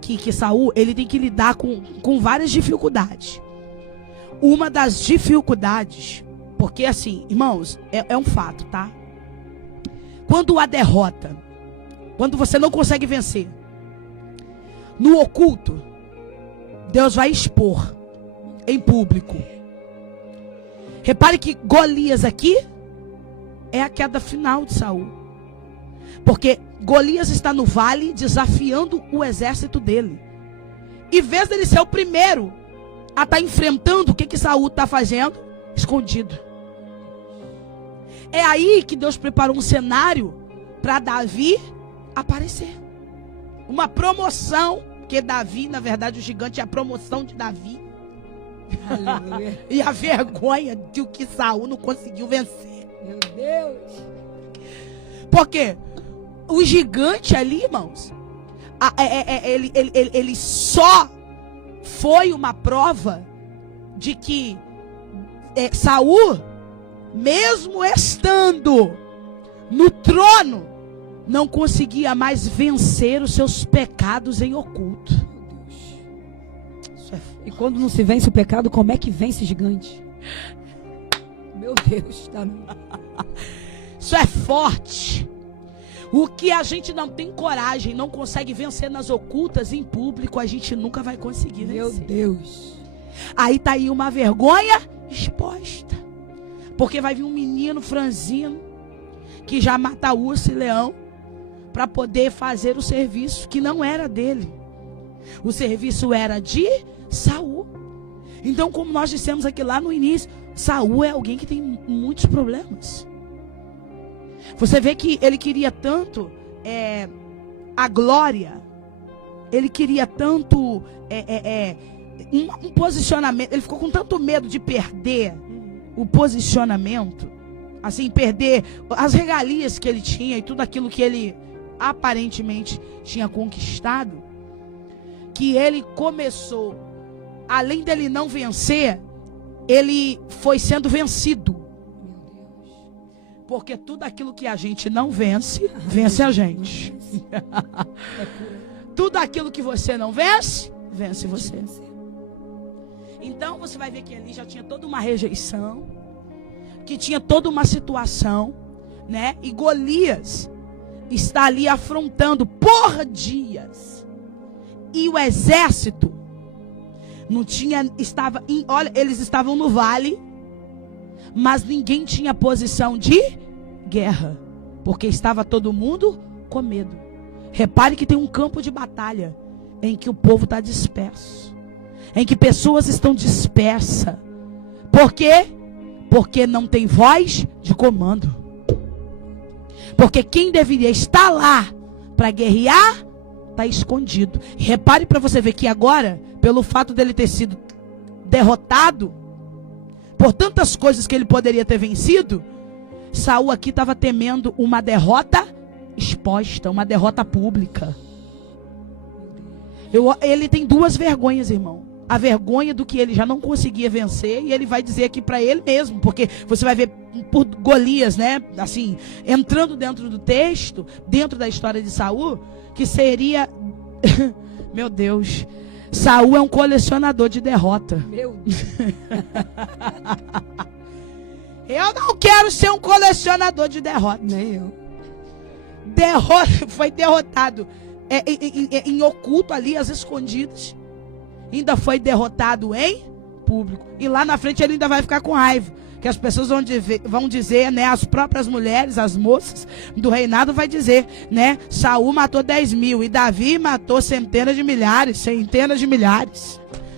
Que Saul, ele tem que lidar com várias dificuldades. Uma das dificuldades, porque assim, irmãos, é um fato, tá? Quando a derrota, quando você não consegue vencer, no oculto, Deus vai expor em público. Repare que Golias aqui é a queda final de Saul. Porque Golias está no vale desafiando o exército dele. Em vez dele ser o primeiro a estar enfrentando, o que Saul está fazendo? Escondido. É aí que Deus preparou um cenário para Davi aparecer. Uma promoção, porque Davi, na verdade, o gigante é a promoção de Davi. Aleluia. E a vergonha de o que Saul não conseguiu vencer. Meu Deus. Porque o gigante ali, irmãos, ele só foi uma prova de que Saul, mesmo estando no trono, não conseguia mais vencer os seus pecados em oculto. E quando não se vence o pecado, como é que vence gigante? Meu Deus, tá. Isso é forte. O que a gente não tem coragem, não consegue vencer nas ocultas, em público, a gente nunca vai conseguir vencer. Meu Deus. Aí tá aí uma vergonha exposta. Porque vai vir um menino franzino que já mata urso e leão para poder fazer o serviço que não era dele. O serviço era de Saul. Então, como nós dissemos aqui lá no início, Saul é alguém que tem muitos problemas. Você vê que ele queria tanto a glória, ele queria tanto um posicionamento, ele ficou com tanto medo de perder o posicionamento, assim, perder as regalias que ele tinha e tudo aquilo que ele aparentemente tinha conquistado, que ele começou, além dele não vencer, ele foi sendo vencido. Porque tudo aquilo que a gente não vence, vence a gente. Tudo aquilo que você não vence, vence você. Então você vai ver que ali já tinha toda uma rejeição, que tinha toda uma situação, né? E Golias está ali afrontando por dias. E o exército não tinha, olha, eles estavam no vale, mas ninguém tinha posição de guerra, porque estava todo mundo com medo. Repare que tem um campo de batalha em que o povo está disperso, em que pessoas estão dispersas. Por quê? Porque não tem voz de comando. Porque quem deveria estar lá para guerrear está escondido. Repare para você ver que agora, pelo fato dele ter sido derrotado por tantas coisas que ele poderia ter vencido, Saul aqui estava temendo uma derrota exposta, uma derrota pública. Ele tem duas vergonhas, irmão. A vergonha do que ele já não conseguia vencer, e ele vai dizer aqui para ele mesmo, porque você vai ver por Golias, né, assim, entrando dentro do texto, dentro da história de Saul, que seria meu Deus, Saul é um colecionador de derrota. Meu Deus. Eu não quero ser um colecionador de derrota. Nem eu. Foi derrotado em oculto ali, às escondidas. Ainda foi derrotado em público. E lá na frente ele ainda vai ficar com raiva. Que as pessoas vão dizer, né? As próprias mulheres, as moças do reinado vai dizer, né? Saul matou 10.000 e Davi matou centenas de milhares.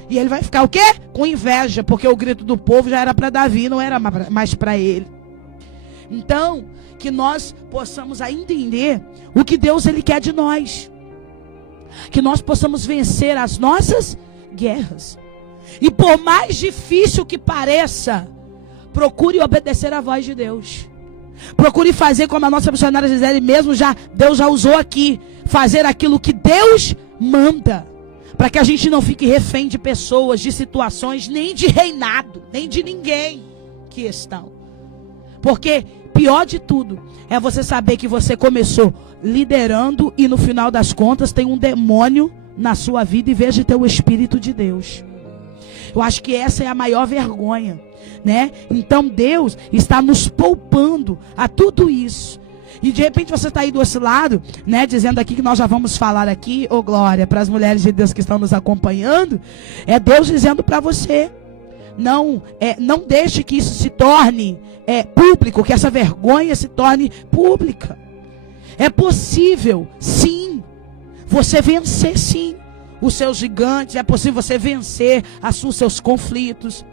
E ele vai ficar o quê? Com inveja, porque o grito do povo já era para Davi, não era mais para ele. Então, que nós possamos entender o que Deus ele quer de nós. Que nós possamos vencer as nossas guerras. E por mais difícil que pareça, procure obedecer à voz de Deus. Procure fazer como a nossa missionária Gisele mesmo Deus já usou aqui. Fazer aquilo que Deus manda. Para que a gente não fique refém de pessoas, de situações, nem de reinado, nem de ninguém que estão. Porque pior de tudo é você saber que você começou liderando e no final das contas tem um demônio na sua vida em vez de ter o Espírito de Deus. Eu acho que essa é a maior vergonha, né? Então Deus está nos poupando a tudo isso. E de repente você está aí do outro lado, né? Dizendo aqui que nós já vamos falar aqui, ô glória, para as mulheres de Deus que estão nos acompanhando. É Deus dizendo para você, não deixe que isso se torne público, que essa vergonha se torne pública. É possível, sim, você vencer, sim, os seus gigantes. É possível você vencer os seus conflitos.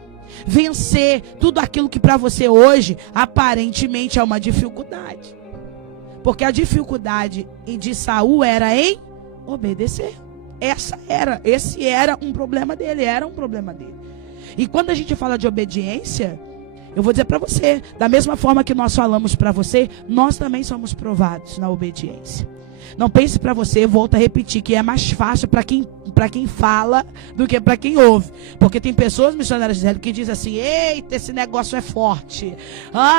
Vencer tudo aquilo que para você hoje aparentemente é uma dificuldade. Porque a dificuldade de Saul era em obedecer. Esse era um problema dele, E quando a gente fala de obediência, eu vou dizer para você, da mesma forma que nós falamos para você, nós também somos provados na obediência. Não pense para você, volto a repetir, que é mais fácil para quem fala do que para quem ouve. Porque tem pessoas, missionárias Gisele, que dizem assim: eita, esse negócio é forte.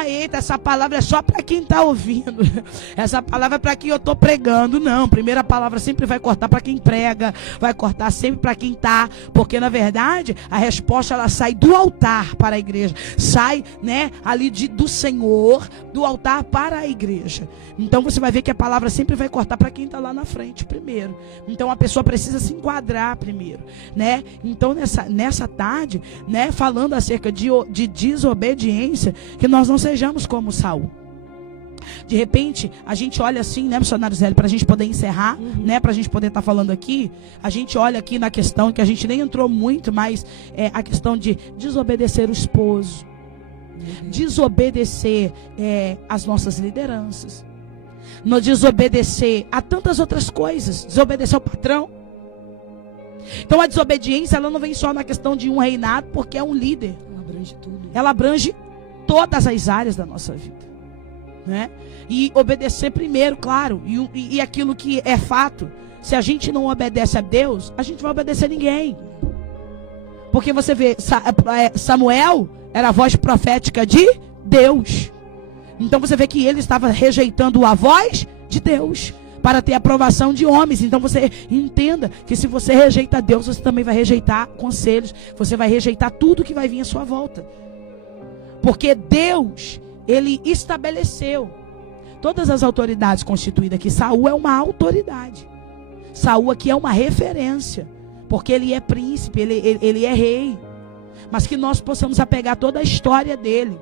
Eita, essa palavra é só para quem está ouvindo. Essa palavra é para quem eu estou pregando. Não, primeira palavra sempre vai cortar para quem prega, vai cortar sempre para quem está. Porque na verdade, a resposta ela sai do altar para a igreja. Sai, né, ali do Senhor, do altar para a igreja. Então você vai ver que a palavra sempre vai cortar para quem está lá na frente primeiro. Então a pessoa precisa se enquadrar primeiro, né? Então nessa tarde, né, falando acerca de desobediência, que nós não sejamos como Saul. De repente, a gente olha assim, né, missionário Zélio, para a gente poder encerrar, né, para a gente poder estar falando aqui, a gente olha aqui na questão que a gente nem entrou muito, mas a questão de desobedecer o esposo, desobedecer as nossas lideranças, no desobedecer a tantas outras coisas, desobedecer ao patrão. Então a desobediência ela não vem só na questão de um reinado, porque é um líder. Ela abrange tudo. Ela abrange todas as áreas da nossa vida, né? E obedecer primeiro, claro, e aquilo que é fato, se a gente não obedece a Deus, a gente vai obedecer a ninguém. Porque você vê, Samuel era a voz profética de Deus. Então você vê que ele estava rejeitando a voz de Deus para ter a aprovação de homens. Então você entenda que se você rejeita Deus, você também vai rejeitar conselhos, você vai rejeitar tudo que vai vir à sua volta. Porque Deus, ele estabeleceu todas as autoridades constituídas aqui. Saul é uma autoridade. Saul aqui é uma referência, porque ele é príncipe, ele é rei. Mas que nós possamos apegar toda a história dele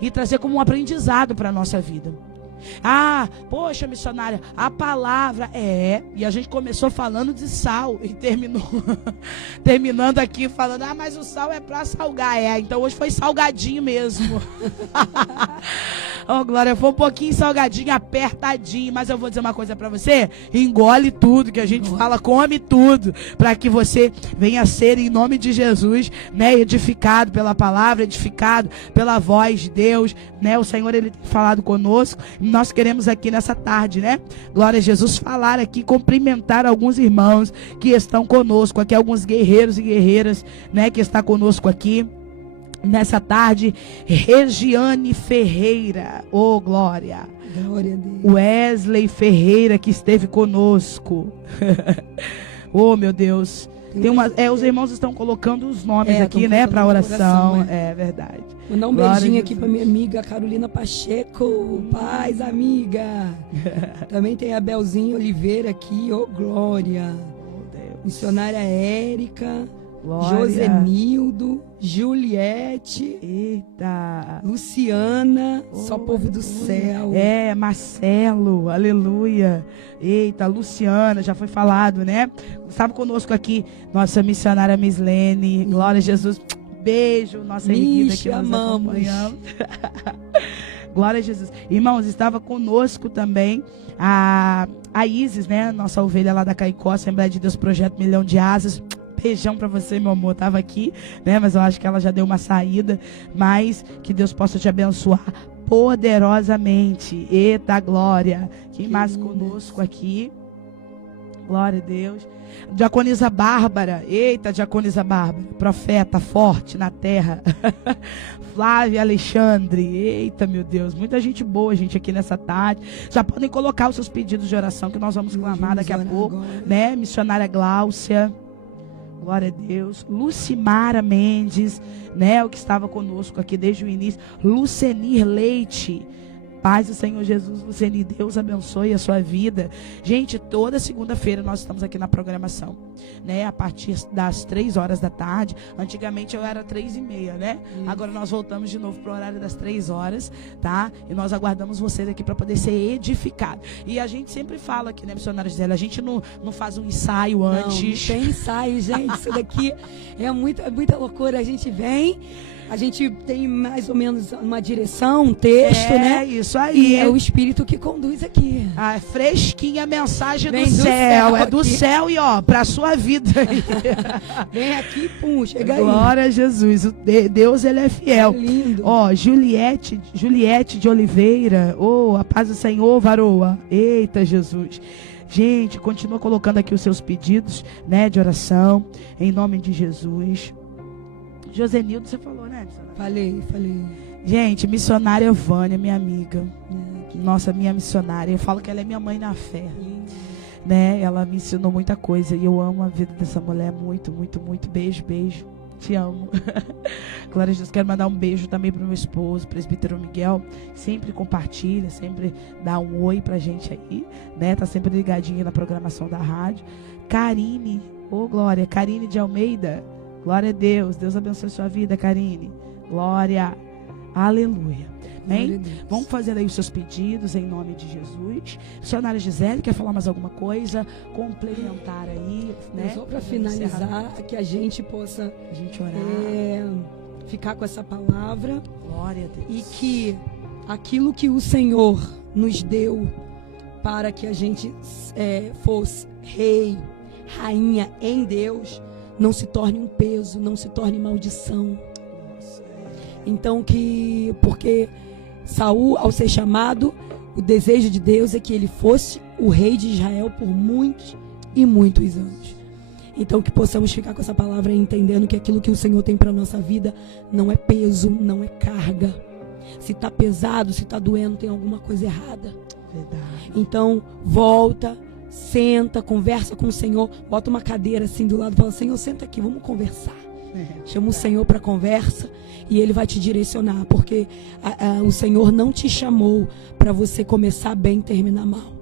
e trazer como um aprendizado para a nossa vida. Ah, poxa, missionária, a palavra e a gente começou falando de sal e terminando aqui falando, mas o sal é para salgar, então hoje foi salgadinho mesmo. Oh, Glória, foi um pouquinho salgadinho, apertadinho, mas eu vou dizer uma coisa para você, engole tudo que a gente fala, come tudo, para que você venha ser, em nome de Jesus, né, edificado pela palavra, edificado pela voz de Deus, né, o Senhor, ele tem falado conosco. Nós queremos aqui nessa tarde, né? Glória a Jesus, falar aqui, cumprimentar alguns irmãos que estão conosco aqui, alguns guerreiros e guerreiras, né? Que está conosco aqui nessa tarde. Regiane Ferreira, oh glória. Glória a Deus. Wesley Ferreira, que esteve conosco. Oh meu Deus. Os irmãos estão colocando os nomes aqui, né? Para oração. É verdade. Mandar um beijinho aqui para minha amiga Carolina Pacheco. Paz, amiga. Também tem a Belzinha Oliveira aqui. Oh, glória. Missionária Érica. Glória. Josenildo. Juliette. Eita. Luciana. Só povo do céu. Marcelo. Aleluia. Eita, Luciana, já foi falado, né? Estava conosco aqui nossa missionária Mislene. Glória a Jesus. Beijo, nossa querida que nós acompanhamos. Glória a Jesus. Irmãos, estava conosco também a Isis, né? Nossa ovelha lá da Caicó, Assembleia de Deus, Projeto Milhão de Asas. Beijão pra você, meu amor. Tava aqui, né? Mas eu acho que ela já deu uma saída. Mas que Deus possa te abençoar poderosamente. Eita, glória. Quem mais conosco aqui? Glória a Deus. Diaconisa Bárbara. Eita, Diaconisa Bárbara. Profeta forte na terra. Flávia Alexandre. Eita, meu Deus. Muita gente boa, gente, aqui nessa tarde. Já podem colocar os seus pedidos de oração que nós vamos clamar daqui a pouco. Agora, né? Missionária Gláucia. Glória a Deus. Lucimara Mendes, né? O que estava conosco aqui desde o início. Lucenir Leite. Paz do Senhor Jesus, Lucenir, Deus abençoe a sua vida. Gente, toda segunda-feira nós estamos aqui na programação, né? A partir das 3 horas da tarde. Antigamente eu era 3h30, né? Agora nós voltamos de novo para o horário das 3 horas, tá? E nós aguardamos vocês aqui para poder ser edificado. E a gente sempre fala aqui, né, missionária Gisele? A gente não faz um ensaio antes. Não tem ensaio, gente. Isso daqui é muita loucura. A gente vem... A gente tem mais ou menos uma direção, um texto, né? É isso aí. E é o Espírito que conduz aqui. Ah, fresquinha a mensagem do céu. É do aqui. Céu e pra sua vida. Vem aqui, pum, chega aí. Glória a Jesus. Deus, ele é fiel. É lindo. Juliette de Oliveira. A paz do Senhor, varoa. Eita, Jesus. Gente, continua colocando aqui os seus pedidos, né, de oração. Em nome de Jesus. Josenildo, você falou, né? Falei. Gente, missionária Vânia, minha amiga. Nossa, minha missionária. Eu falo que ela é minha mãe na fé. Né? Ela me ensinou muita coisa. E eu amo a vida dessa mulher muito, muito, muito. Beijo. Te amo. Glória a Deus. Quero mandar um beijo também pro meu esposo, presbítero Miguel. Sempre compartilha, sempre dá um oi pra gente aí. Né? Tá sempre ligadinha na programação da rádio. Karine, glória. Karine de Almeida. Glória a Deus. Deus abençoe a sua vida, Karine. Glória. Aleluia. Amém? Vamos fazer aí os seus pedidos em nome de Jesus. Missionária Gisele, quer falar mais alguma coisa? Complementar aí, né? Só para finalizar, que a gente possa orar. Ficar com essa palavra. Glória a Deus. E que aquilo que o Senhor nos deu para que a gente fosse rei, rainha em Deus, não se torne um peso, não se torne maldição. Então porque Saul, ao ser chamado, o desejo de Deus é que ele fosse o rei de Israel por muitos e muitos anos. Então que possamos ficar com essa palavra entendendo que aquilo que o Senhor tem para a nossa vida não é peso, não é carga. Se está pesado, se está doendo, tem alguma coisa errada. Verdade. Então volta, senta, conversa com o Senhor, bota uma cadeira assim do lado e fala: Senhor, senta aqui, vamos conversar. Chama o Senhor para conversa e Ele vai te direcionar, porque o Senhor não te chamou para você começar bem e terminar mal.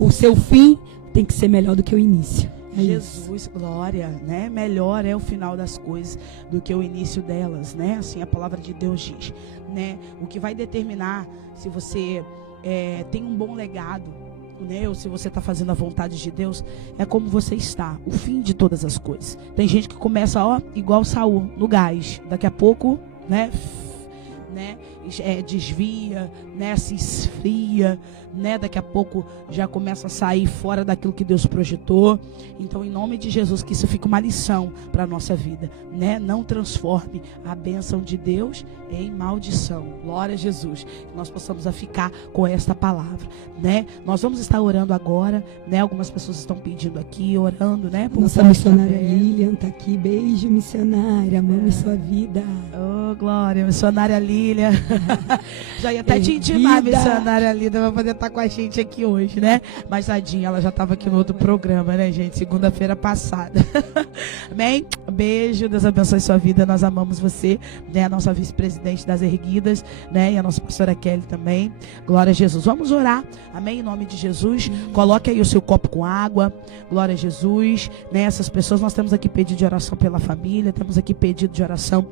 O seu fim tem que ser melhor do que o início. Jesus, glória, né? Melhor é o final das coisas do que o início delas, né? Assim a palavra de Deus diz, né? O que vai determinar se você tem um bom legado, né, ou se você está fazendo a vontade de Deus, é como você está, o fim de todas as coisas. Tem gente que começa, igual Saul, no gás, daqui a pouco, né, desvia, né, se esfria, né, daqui a pouco já começa a sair fora daquilo que Deus projetou. Então, em nome de Jesus, que isso fique uma lição para a nossa vida, né? Não transforme a bênção de Deus em maldição. Glória a Jesus. Que nós possamos ficar com esta palavra, né? Nós vamos estar orando agora, né? Algumas pessoas estão pedindo aqui, orando, né? Nossa missionária Lilian está aqui. Beijo, missionária. Amamos sua vida. Oh, glória, missionária Lilian. Já ia até te intimar, missionária Lilian, vai poder estar com a gente aqui hoje, né? Mas tadinha, ela já estava aqui no outro programa, né, gente? Segunda-feira passada. Amém? Beijo, Deus abençoe sua vida. Nós amamos você, né? A nossa vice-presidente das Erguidas, né? E a nossa pastora Kelly também. Glória a Jesus. Vamos orar, amém? Em nome de Jesus. Coloque aí o seu copo com água. Glória a Jesus, né? Essas pessoas, nós temos aqui pedido de oração pela família, temos aqui pedido de oração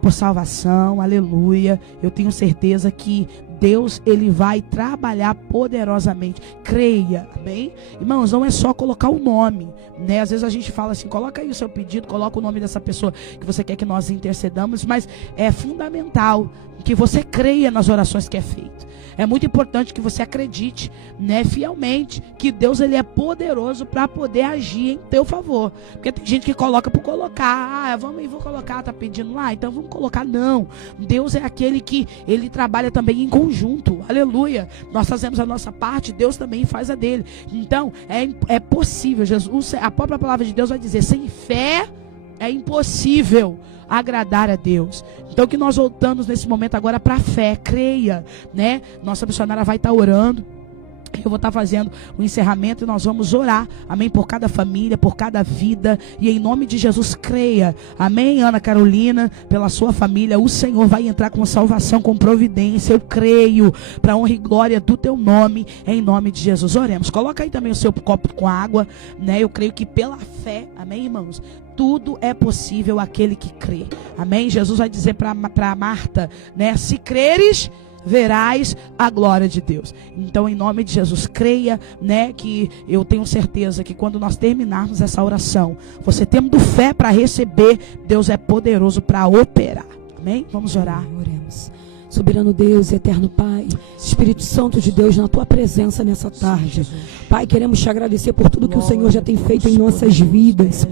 por salvação. Aleluia. Eu tenho certeza que Deus, Ele vai trabalhar poderosamente. Creia, amém? Irmãos, não é só colocar o nome, né? Às vezes a gente fala assim, coloca aí o seu pedido, coloca o nome dessa pessoa que você quer que nós intercedamos, mas é fundamental que você creia nas orações que é feito. É muito importante que você acredite, né, fielmente, que Deus, Ele é poderoso para poder agir em teu favor. Porque tem gente que coloca por colocar. Vou colocar, tá pedindo lá, então vamos colocar. Não, Deus é aquele que Ele trabalha também em conjunto. Aleluia. Nós fazemos a nossa parte, Deus também faz a dele. Então, é possível. Jesus, a própria palavra de Deus vai dizer, sem fé é impossível agradar a Deus. Então que nós voltamos nesse momento agora para a fé. Creia, né? Nossa missionária vai estar orando. Eu vou estar fazendo o encerramento e nós vamos orar, amém, por cada família, por cada vida, e em nome de Jesus, creia, amém, Ana Carolina, pela sua família, o Senhor vai entrar com salvação, com providência. Eu creio, para honra e glória do teu nome, em nome de Jesus. Oremos. Coloca aí também o seu copo com água, né? Eu creio que pela fé, amém, irmãos, tudo é possível aquele que crê, amém. Jesus vai dizer para Marta, né? Se creres, verás a glória de Deus. Então, em nome de Jesus, creia, né, que eu tenho certeza que quando nós terminarmos essa oração, você tendo fé para receber, Deus é poderoso para operar. Amém? Vamos orar. Oremos. Soberano Deus e eterno Pai, Espírito Santo de Deus, na tua presença nessa tarde, Pai, queremos te agradecer por tudo que o Senhor já tem feito em nossas vidas.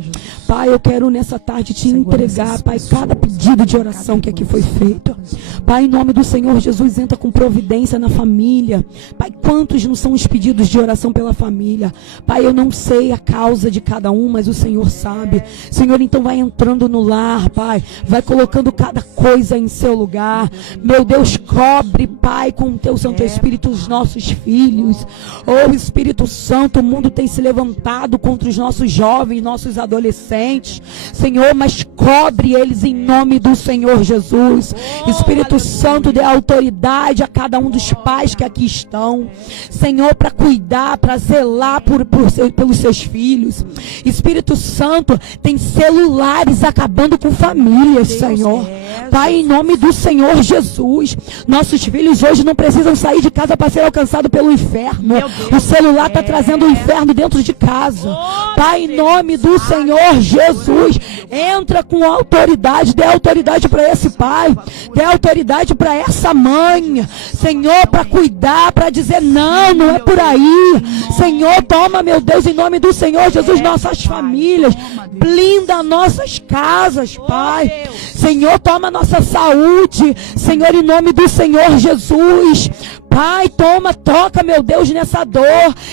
Pai, eu quero nessa tarde te entregar, Pai, cada pedido de oração que aqui foi feito. Pai, em nome do Senhor Jesus, entra com providência na família. Pai, quantos não são os pedidos de oração pela família? Pai, eu não sei a causa de cada um, mas o Senhor sabe. Senhor, então vai entrando no lar, Pai, vai colocando cada coisa em seu lugar. Meu Deus, cobre, Pai, com o teu Santo Espírito os nossos filhos. Oh, Espírito Santo, o mundo tem se levantado contra os nossos jovens, nossos adolescentes. Senhor, mas cobre eles em nome do Senhor Jesus. Espírito Santo, dê autoridade a cada um dos pais que aqui estão. Senhor, para cuidar, para zelar pelos seus filhos. Espírito Santo, tem celulares acabando com famílias, Senhor. Pai, em nome do Senhor Jesus, nossos filhos hoje não precisam sair de casa para ser alcançados pelo inferno. O celular está trazendo o inferno dentro de casa. Pai, em nome do Senhor Jesus, Entra com autoridade, dê autoridade para esse pai, dê autoridade para essa mãe, Senhor, para cuidar, para dizer não, não é por aí. Senhor, toma, meu Deus, em nome do Senhor Jesus, nossas famílias, blinda nossas casas, Pai. Senhor, toma nossa saúde, Senhor, em nome do Senhor Jesus. Pai, toma, toca, meu Deus, nessa dor.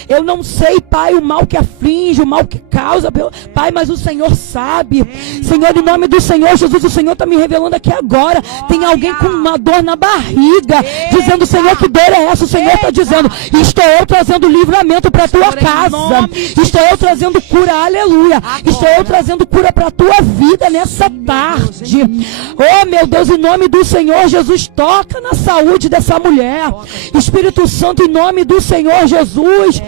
Eu não sei, Pai, o mal que aflige, o mal que causa, Pai, mas o Senhor sabe. Senhor, em nome do Senhor Jesus, o Senhor está me revelando aqui agora. Tem alguém com uma dor na barriga, dizendo, Senhor, que dor é essa? O Senhor está dizendo, estou eu trazendo livramento para a tua casa. Estou eu trazendo cura, aleluia. Estou eu trazendo cura para a tua vida nessa tarde. Oh, meu Deus, em nome do Senhor Jesus, toca na saúde dessa mulher. Espírito Santo, em nome do Senhor Jesus,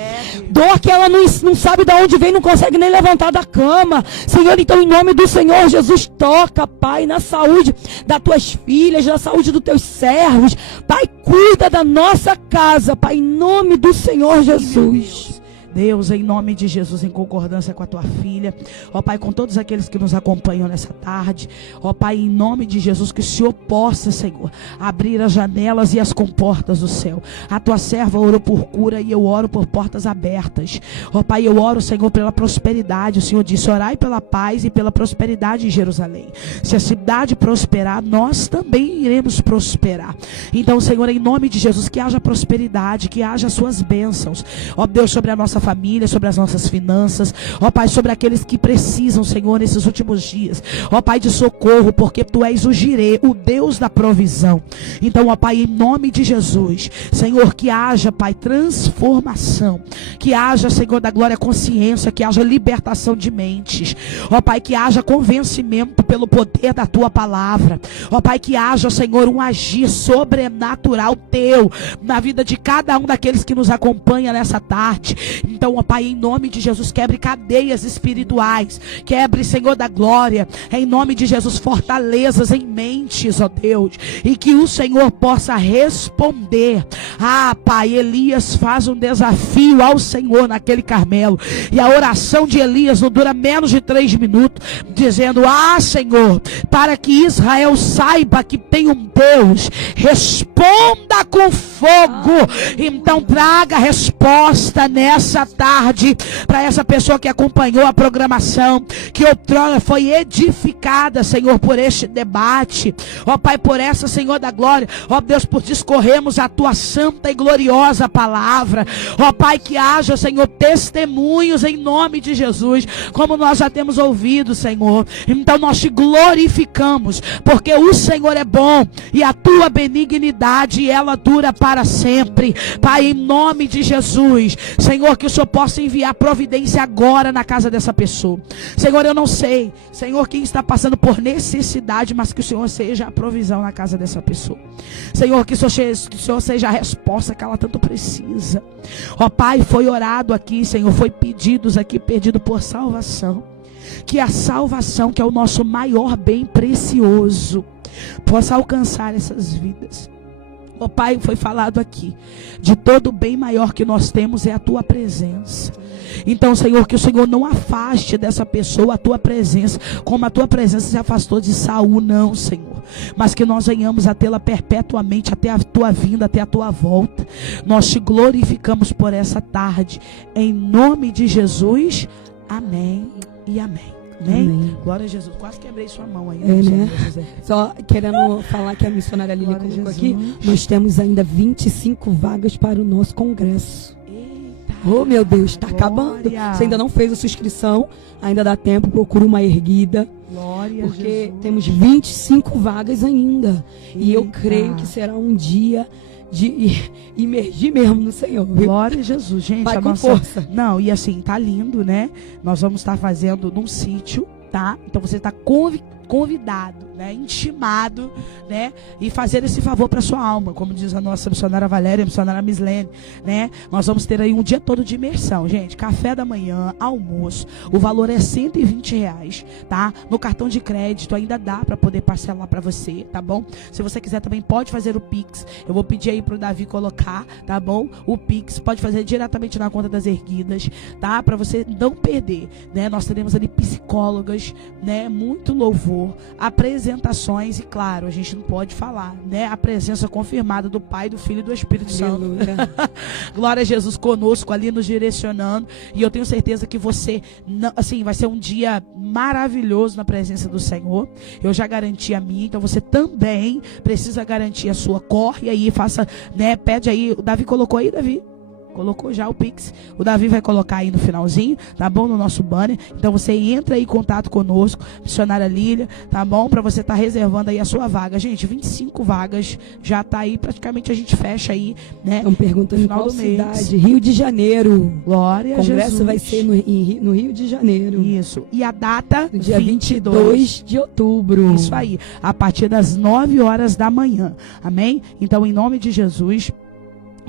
dor que ela não sabe de onde vem, não consegue nem levantar da cama. Senhor, então em nome do Senhor Jesus, toca, Pai, na saúde das tuas filhas, na saúde dos teus servos. Pai, cuida da nossa casa, Pai, em nome do Senhor Jesus. Deus, em nome de Jesus, em concordância com a tua filha, ó Pai, com todos aqueles que nos acompanham nessa tarde, ó Pai, em nome de Jesus, que o Senhor possa, Senhor, abrir as janelas e as comportas do céu. A tua serva orou por cura e eu oro por portas abertas. Ó Pai, eu oro, Senhor, pela prosperidade. O Senhor disse, orai pela paz e pela prosperidade em Jerusalém. Se a cidade prosperar, nós também iremos prosperar. Então, Senhor, em nome de Jesus, que haja prosperidade, que haja as suas bênçãos, ó Deus, sobre a nossa família, sobre as nossas finanças, ó Pai, sobre aqueles que precisam, Senhor, nesses últimos dias, ó Pai, de socorro, porque Tu és o Jirê, o Deus da provisão. Então, ó Pai, em nome de Jesus, Senhor, que haja, Pai, transformação, que haja, Senhor da glória, consciência, que haja libertação de mentes, ó Pai, que haja convencimento pelo poder da Tua palavra, ó Pai, que haja, Senhor, um agir sobrenatural Teu na vida de cada um daqueles que nos acompanha nessa tarde. Então, ó Pai, em nome de Jesus, quebre cadeias espirituais, quebre, Senhor da glória, em nome de Jesus, fortalezas em mentes, ó Deus, e que o Senhor possa responder. Ah, Pai, Elias faz um desafio ao Senhor naquele Carmelo, e a oração de Elias não dura menos de 3 minutos, dizendo, ah, Senhor, para que Israel saiba que tem um Deus, responda com fogo. Então traga resposta nessa tarde para essa pessoa que acompanhou a programação, que outrora foi edificada, Senhor, por este debate, ó Pai, por essa, Senhor da glória, ó Deus, por discorrermos a Tua santa e gloriosa palavra, ó Pai, que haja, Senhor, testemunhos em nome de Jesus, como nós já temos ouvido, Senhor. Então nós Te glorificamos, porque o Senhor é bom e a Tua benignidade, ela dura para sempre. Pai, em nome de Jesus, Senhor, que o Senhor possa enviar providência agora na casa dessa pessoa. Senhor, eu não sei, Senhor, quem está passando por necessidade, mas que o Senhor seja a provisão na casa dessa pessoa. Senhor, que o Senhor seja a resposta que ela tanto precisa. Ó Pai, foi orado aqui, Senhor, foi pedidos aqui, pedido por salvação. Que a salvação, que é o nosso maior bem precioso, possa alcançar essas vidas. Ó Pai, foi falado aqui, de todo o bem maior que nós temos é a Tua presença. Então, Senhor, que o Senhor não afaste dessa pessoa a Tua presença, como a Tua presença se afastou de Saul, não, Senhor. Mas que nós venhamos a tê-la perpetuamente, até a Tua vinda, até a Tua volta. Nós Te glorificamos por essa tarde, em nome de Jesus, amém e amém. Amém? Amém. Glória a Jesus. Quase quebrei sua mão aí. Né? Só querendo falar que a missionária Lília colocou aqui, nós temos ainda 25 vagas para o nosso congresso. Eita, oh, meu Deus, está acabando. Você ainda não fez a sua inscrição, ainda dá tempo, procura uma erguida. Glória porque a Jesus. Temos 25 vagas ainda. Eita. E eu creio que será um dia de imergir mesmo no Senhor, viu? Glória a Jesus, gente. Vai com força. Não, e assim, tá lindo, né? Nós vamos estar fazendo num sítio, tá? Então você está convidado, né? né, intimado, né, e fazer esse favor para sua alma, como diz a nossa missionária Valéria, a missionária Mislene, né? Nós vamos ter aí um dia todo de imersão, gente, café da manhã, almoço, o valor é R$120, tá? No cartão de crédito ainda dá para poder parcelar para você, tá bom? Se você quiser também pode fazer o Pix, eu vou pedir aí pro Davi colocar, tá bom? O Pix pode fazer diretamente na conta das Erguidas, tá? Para você não perder, né? Nós teremos ali psicólogas, né? Muito louvor, apresentações e claro, a gente não pode falar, né? A presença confirmada do Pai, do Filho e do Espírito Santo. Glória a Jesus conosco ali nos direcionando, e eu tenho certeza que você, assim, vai ser um dia maravilhoso na presença do Senhor. Eu já garanti a minha, então você também precisa garantir a sua. Corre aí, faça, né? Pede aí. O Davi colocou aí, Davi? Colocou já o Pix. O Davi vai colocar aí no finalzinho, tá bom? No nosso banner. Então você entra aí em contato conosco, missionária Lília, tá bom? Pra você estar reservando aí a sua vaga. Gente, 25 vagas já tá aí. Praticamente a gente fecha aí, né? Estão perguntando em qual cidade. Rio de Janeiro. Glória a Jesus. O congresso vai ser no Rio de Janeiro. Isso. E a data? No dia 22 de outubro. Isso aí. A partir das 9 horas da manhã. Amém? Então, em nome de Jesus,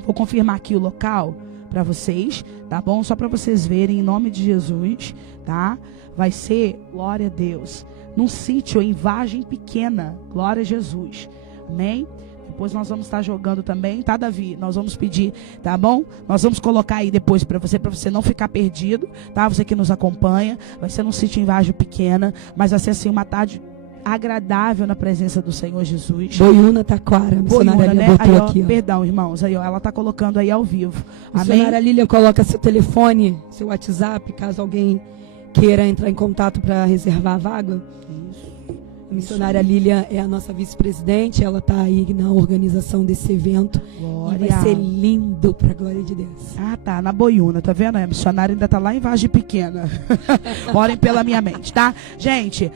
vou confirmar aqui o local para vocês, tá bom? Só para vocês verem, em nome de Jesus, tá? Vai ser, glória a Deus, num sítio em Vargem Pequena, glória a Jesus, amém? Depois nós vamos estar jogando também, tá, Davi? Nós vamos pedir, tá bom? Nós vamos colocar aí depois para você não ficar perdido, tá? Você que nos acompanha, vai ser num sítio em Vargem Pequena, mas vai ser assim uma tarde agradável na presença do Senhor Jesus. Boiúna, Taquara, missionária Lília, né? botou Aí, ó, aqui, ó. Perdão, irmãos, aí ó, ela tá colocando aí ao vivo. Missionária Lília, coloca seu telefone, seu WhatsApp, caso alguém queira entrar em contato para reservar a vaga. Isso. A missionária Lília é a nossa vice-presidente, ela tá aí na organização desse evento. Glória. E vai ser lindo, pra glória de Deus. Ah, tá, na Boiúna, tá vendo? A missionária ainda tá lá em Vargem Pequena. Orem pela minha mente, tá? Gente,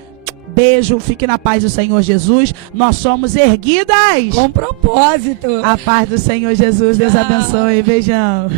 beijo, fique na paz do Senhor Jesus. Nós somos erguidas com propósito. A paz do Senhor Jesus. Deus Tchau. abençoe. Beijão.